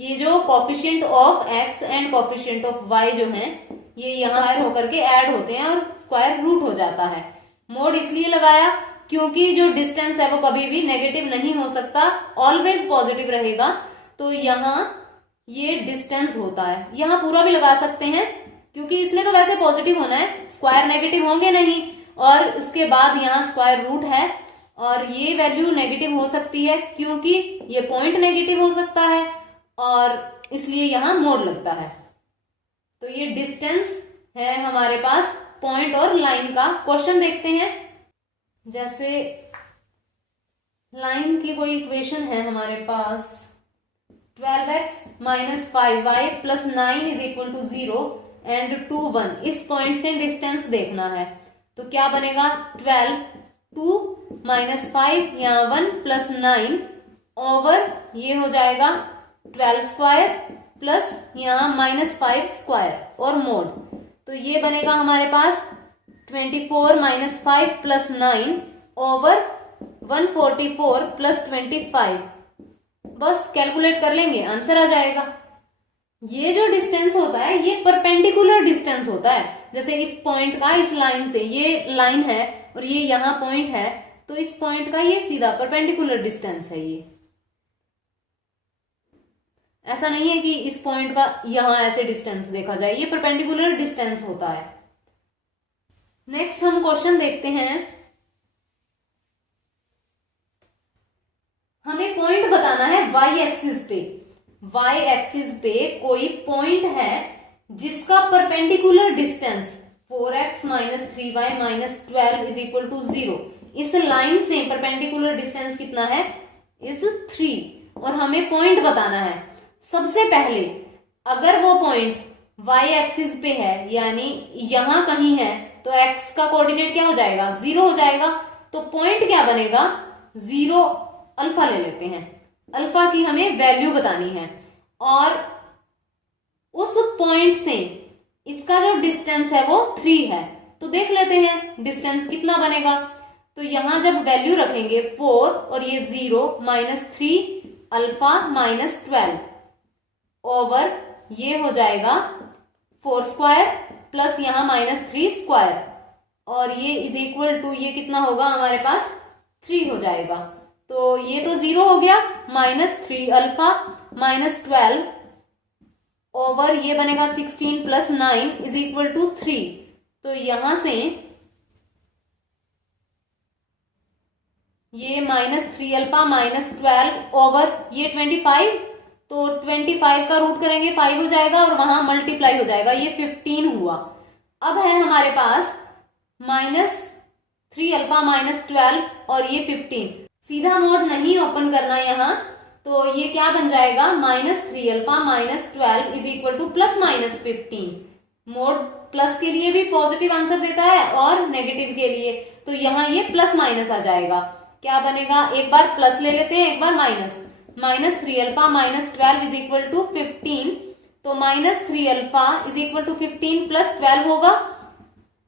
ये जो coefficient of x and coefficient of y जो हैं ये यहाँ स्क्वायर होकर के ऐड होते हैं और स्क्वायर रूट हो जाता है। मोड इसलिए लगाया क्योंकि जो डिस्टेंस है वो कभी भी नेगेटिव नहीं हो सकता, ऑलवेज पॉजिटिव रहेगा। तो यहाँ ये डिस्टेंस होता है, यहाँ पूरा भी लगा सकते हैं क्योंकि इसने तो वैसे पॉजिटिव होना है, स्क्वायर नेगेटिव होंगे नहीं। और उसके बाद यहाँ स्क्वायर रूट है और ये वैल्यू नेगेटिव हो सकती है क्योंकि ये पॉइंट नेगेटिव हो सकता है और इसलिए यहाँ मोड लगता है। तो ये डिस्टेंस है हमारे पास पॉइंट और लाइन का। क्वेश्चन देखते हैं। जैसे लाइन की कोई इक्वेशन है हमारे पास, 12x minus 5y plus 9 is equal to 0 and 2 1, इस पॉइंट से डिस्टेंस देखना है। तो क्या बनेगा, 12 2 माइनस 5 यहाँ 1 प्लस 9 ओवर ये हो जाएगा 12 स्क्वायर प्लस यहाँ माइनस 5 स्क्वायर और मोड। तो ये बनेगा हमारे पास 24 माइनस 5 प्लस 9 ओवर 144 प्लस 25। बस कैलकुलेट कर लेंगे, आंसर आ जाएगा। ये जो डिस्टेंस होता है ये परपेंडिकुलर डिस्टेंस होता है। जैसे इस पॉइंट का इस लाइन से, ये लाइन है और ये यहाँ पॉइंट है, तो इस पॉइंट का ये सीधा परपेंडिकुलर डिस्टेंस है। ये ऐसा नहीं है कि इस पॉइंट का यहां ऐसे डिस्टेंस देखा जाए, ये परपेंडिकुलर डिस्टेंस होता है। नेक्स्ट हम क्वेश्चन देखते हैं। हमें पॉइंट बताना है y एक्सिस पे। y एक्सिस पे कोई पॉइंट है जिसका perpendicular distance 4x minus 3y minus 12 is equal to 0। इस लाइन से परपेंडिकुलर डिस्टेंस कितना है, इज 3, और हमें पॉइंट बताना है। सबसे पहले अगर वो पॉइंट y एक्सिस पे है यानी यहां कहीं है तो x का कोऑर्डिनेट क्या हो जाएगा, 0 हो जाएगा। तो पॉइंट क्या बनेगा, 0 अल्फा ले लेते हैं। अल्फा की हमें वैल्यू बतानी है और उस पॉइंट से इसका जो डिस्टेंस है वो 3 है। तो देख लेते हैं डिस्टेंस कितना बनेगा। तो यहां जब वैल्यू रखेंगे 4 और ये 0 माइनस 3 अल्फा माइनस 12 ओवर ये हो जाएगा 4 स्क्वायर प्लस यहाँ माइनस 3 स्क्वायर और ये इज इक्वल टू ये कितना होगा हमारे पास 3 हो जाएगा। तो ये तो 0 हो गया, माइनस 3 अल्फा माइनस 12 ओवर ये बनेगा 16 प्लस 9 इज इक्वल टू 3। तो यहां से ये माइनस 3 अल्फा माइनस 12 ओवर ये 25, तो 25 का रूट करेंगे 5 हो जाएगा और वहां मल्टीप्लाई हो जाएगा, ये 15 हुआ। अब है हमारे पास माइनस 3 अल्फा माइनस 12 और ये 15। सीधा मोड नहीं ओपन करना यहाँ, तो ये क्या बन जाएगा, minus 3 alpha minus 12 is equal to plus minus 15। Mode plus के लिए भी पॉजिटिव आंसर देता है और नेगेटिव के लिए, तो यहाँ ये प्लस माइनस आ जाएगा। क्या बनेगा, एक बार प्लस ले लेते हैं एक बार minus, minus 3 alpha minus 12 is equal to 15, तो minus 3 alpha is equal to 15 plus 12 होगा,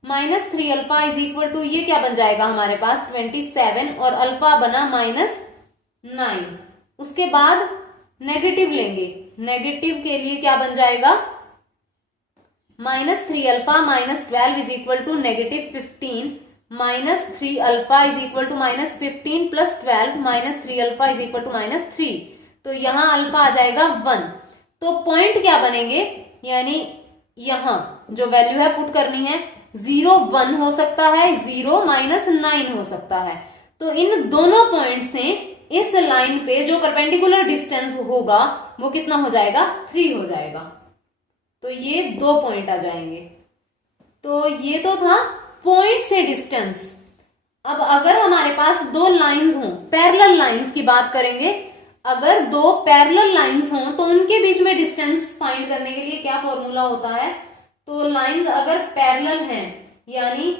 minus 3 alpha is equal to ये क्या बन जाएगा हमारे पास 27 और अल्फा बना -9। उसके बाद नेगेटिव लेंगे, नेगेटिव के लिए क्या बन जाएगा minus 3 alpha minus 12 is equal to -15, minus 3 alpha is equal to -15 plus 12 minus 3 alpha is equal to -3, तो यहां अल्फा आ जाएगा 1। तो पॉइंट क्या बनेंगे, यानी यहां जो वैल्यू है पुट करनी है 0 1 हो सकता है, 0 -9 हो सकता है। तो इन दोनों पॉइंट से इस लाइन पे जो परपेंडिकुलर डिस्टेंस होगा वो कितना हो जाएगा 3 हो जाएगा। तो ये 2 पॉइंट आ जाएंगे। तो ये तो था पॉइंट से डिस्टेंस। अब अगर हमारे पास 2 लाइंस हों, पैरेलल लाइंस की बात करेंगे, अगर 2 पैरेलल लाइंस हों तो उनके बीच में डिस्टेंस फाइंड करने के लिए क्या फॉर्मूला होता है, तो लाइंस अगर पैरेलल हैं यानी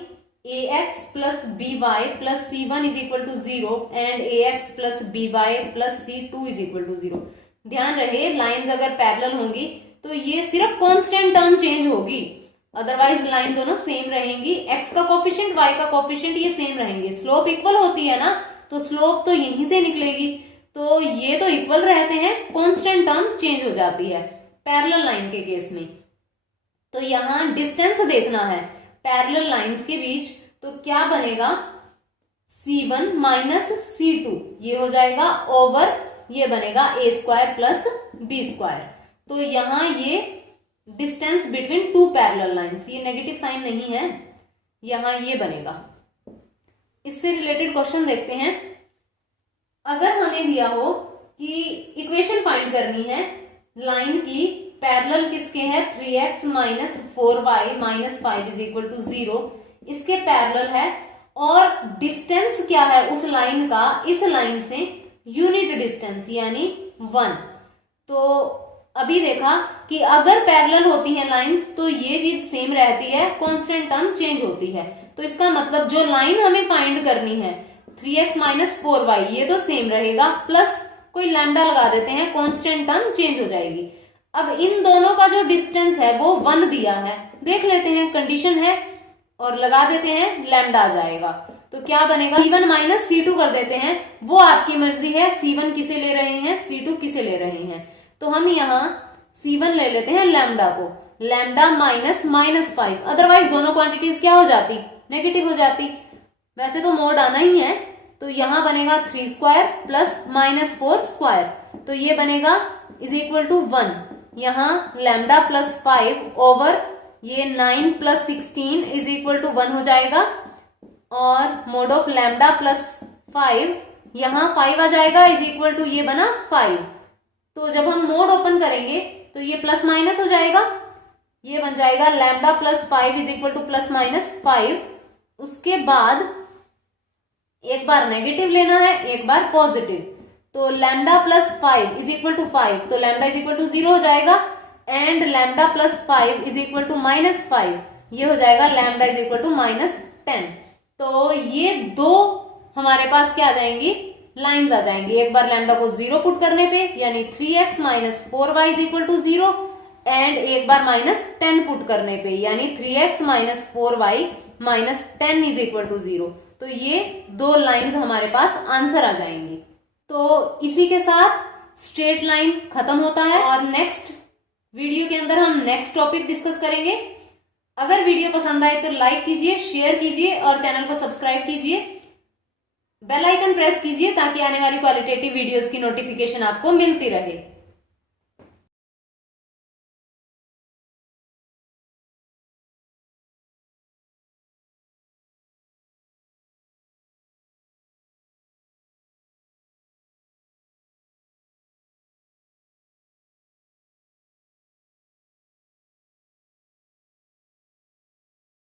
ax plus b y plus c one is equal to 0 and ax plus b y plus c two is equal to 0। ध्यान रहे लाइंस अगर पैरेलल होंगी तो ये सिर्फ कांस्टेंट टर्म चेंज होगी, अदरवाइज लाइन दोनों सेम रहेंगी। x का कोफिशिएंट y का कोफिशिएंट ये सेम रहेंगे। स्लोप इक्वल होती है ना, तो स्लोप तो यहीं से निकलेगी, तो ये तो इक्वल रहते हैं, कांस्टेंट टर्म चेंज हो जाती है पैरेलल लाइन के केस में। तो यहां डिस्टेंस देखना है पैरेलल लाइंस के बीच, तो क्या बनेगा C1 माइनस C2 ये हो जाएगा ओवर ये बनेगा a² प्लस b²। तो यहां ये डिस्टेंस बिटवीन 2 पैरेलल लाइंस, ये नेगेटिव साइन नहीं है, यहां ये बनेगा। इससे रिलेटेड क्वेश्चन देखते हैं। अगर हमें दिया हो कि इक्वेशन फाइंड करनी है लाइन की, पैरेलल किसके है 3x minus 4y minus 5 is equal to 0, इसके पैरेलल है, और डिस्टेंस क्या है उस लाइन का इस लाइन से यूनिट डिस्टेंस यानी 1। तो अभी देखा कि अगर पैरेलल होती है लाइंस तो ये चीज सेम रहती है, कांस्टेंट टर्म चेंज होती है। तो इसका मतलब जो लाइन हमें फाइंड करनी है 3x माइनस 4y ये तो सेम रहेगा, प्लस कोई लैम्डा लगा देते हैं, कांस्टेंट टर्म चेंज हो जाएगी। अब इन दोनों का जो डिस्टेंस है वो 1 दिया है, देख लेते हैं कंडीशन है और लगा देते हैं, लैम्डा आ जाएगा। तो क्या बनेगा C1 माइनस C2 कर देते हैं, वो आपकी मर्जी है C1 किसे ले रहे हैं C2 किसे ले रहे हैं। तो हम यहाँ C1 ले लेते हैं लैम्डा को, लैम्डा माइनस -5, अदरवाइज दोनों क्वांटिटीज क्या हो जाती नेगेटिव हो जाती। वैसे तो मोड आना ही है, तो यहां बनेगा 3² प्लस -4², तो ये बनेगा इज इक्वल टू 1। यहां लैम्डा प्लस 5 ओवर ये 9 प्लस 16 इज इक्वल टू 1 हो जाएगा, और मोड ऑफ लैम्डा प्लस 5 यहां 5 आ जाएगा इज इक्वल टू ये बना 5। तो जब हम मोड ओपन करेंगे तो ये प्लस माइनस हो जाएगा, ये बन जाएगा lambda plus 5 is equal to plus -5। उसके बाद एक बार नेगेटिव लेना है एक बार पॉजिटिव, तो lambda plus 5 is equal to 5, तो लैम्डा इज इक्वल टू 0 हो जाएगा, and lambda plus 5 is equal to -5 ये हो जाएगा लैम्डा इज इक्वल टू -10। तो ये 2 हमारे पास क्या आ जाएंगी लाइंस आ जाएंगी। एक बार लैम्डा को 0 पुट करने पे यानी 3x minus 4y is equal to 0, and एक बार -10 पुट करने पे यानी 3x minus 4y minus 10 is equal to 0। तो ये 2 लाइंस हमारे पास आंसर आ जाएंगी। तो इसी के साथ स्ट्रेट लाइन खत्म होता है, और नेक्स्ट वीडियो के अंदर हम नेक्स्ट टॉपिक डिस्कस करेंगे। अगर वीडियो पसंद आए तो लाइक कीजिए, शेयर कीजिए और चैनल को सब्सक्राइब कीजिए, बेल आइकन प्रेस कीजिए ताकि आने वाली क्वालिटेटिव वीडियोस की नोटिफिकेशन आपको मिलती रहे।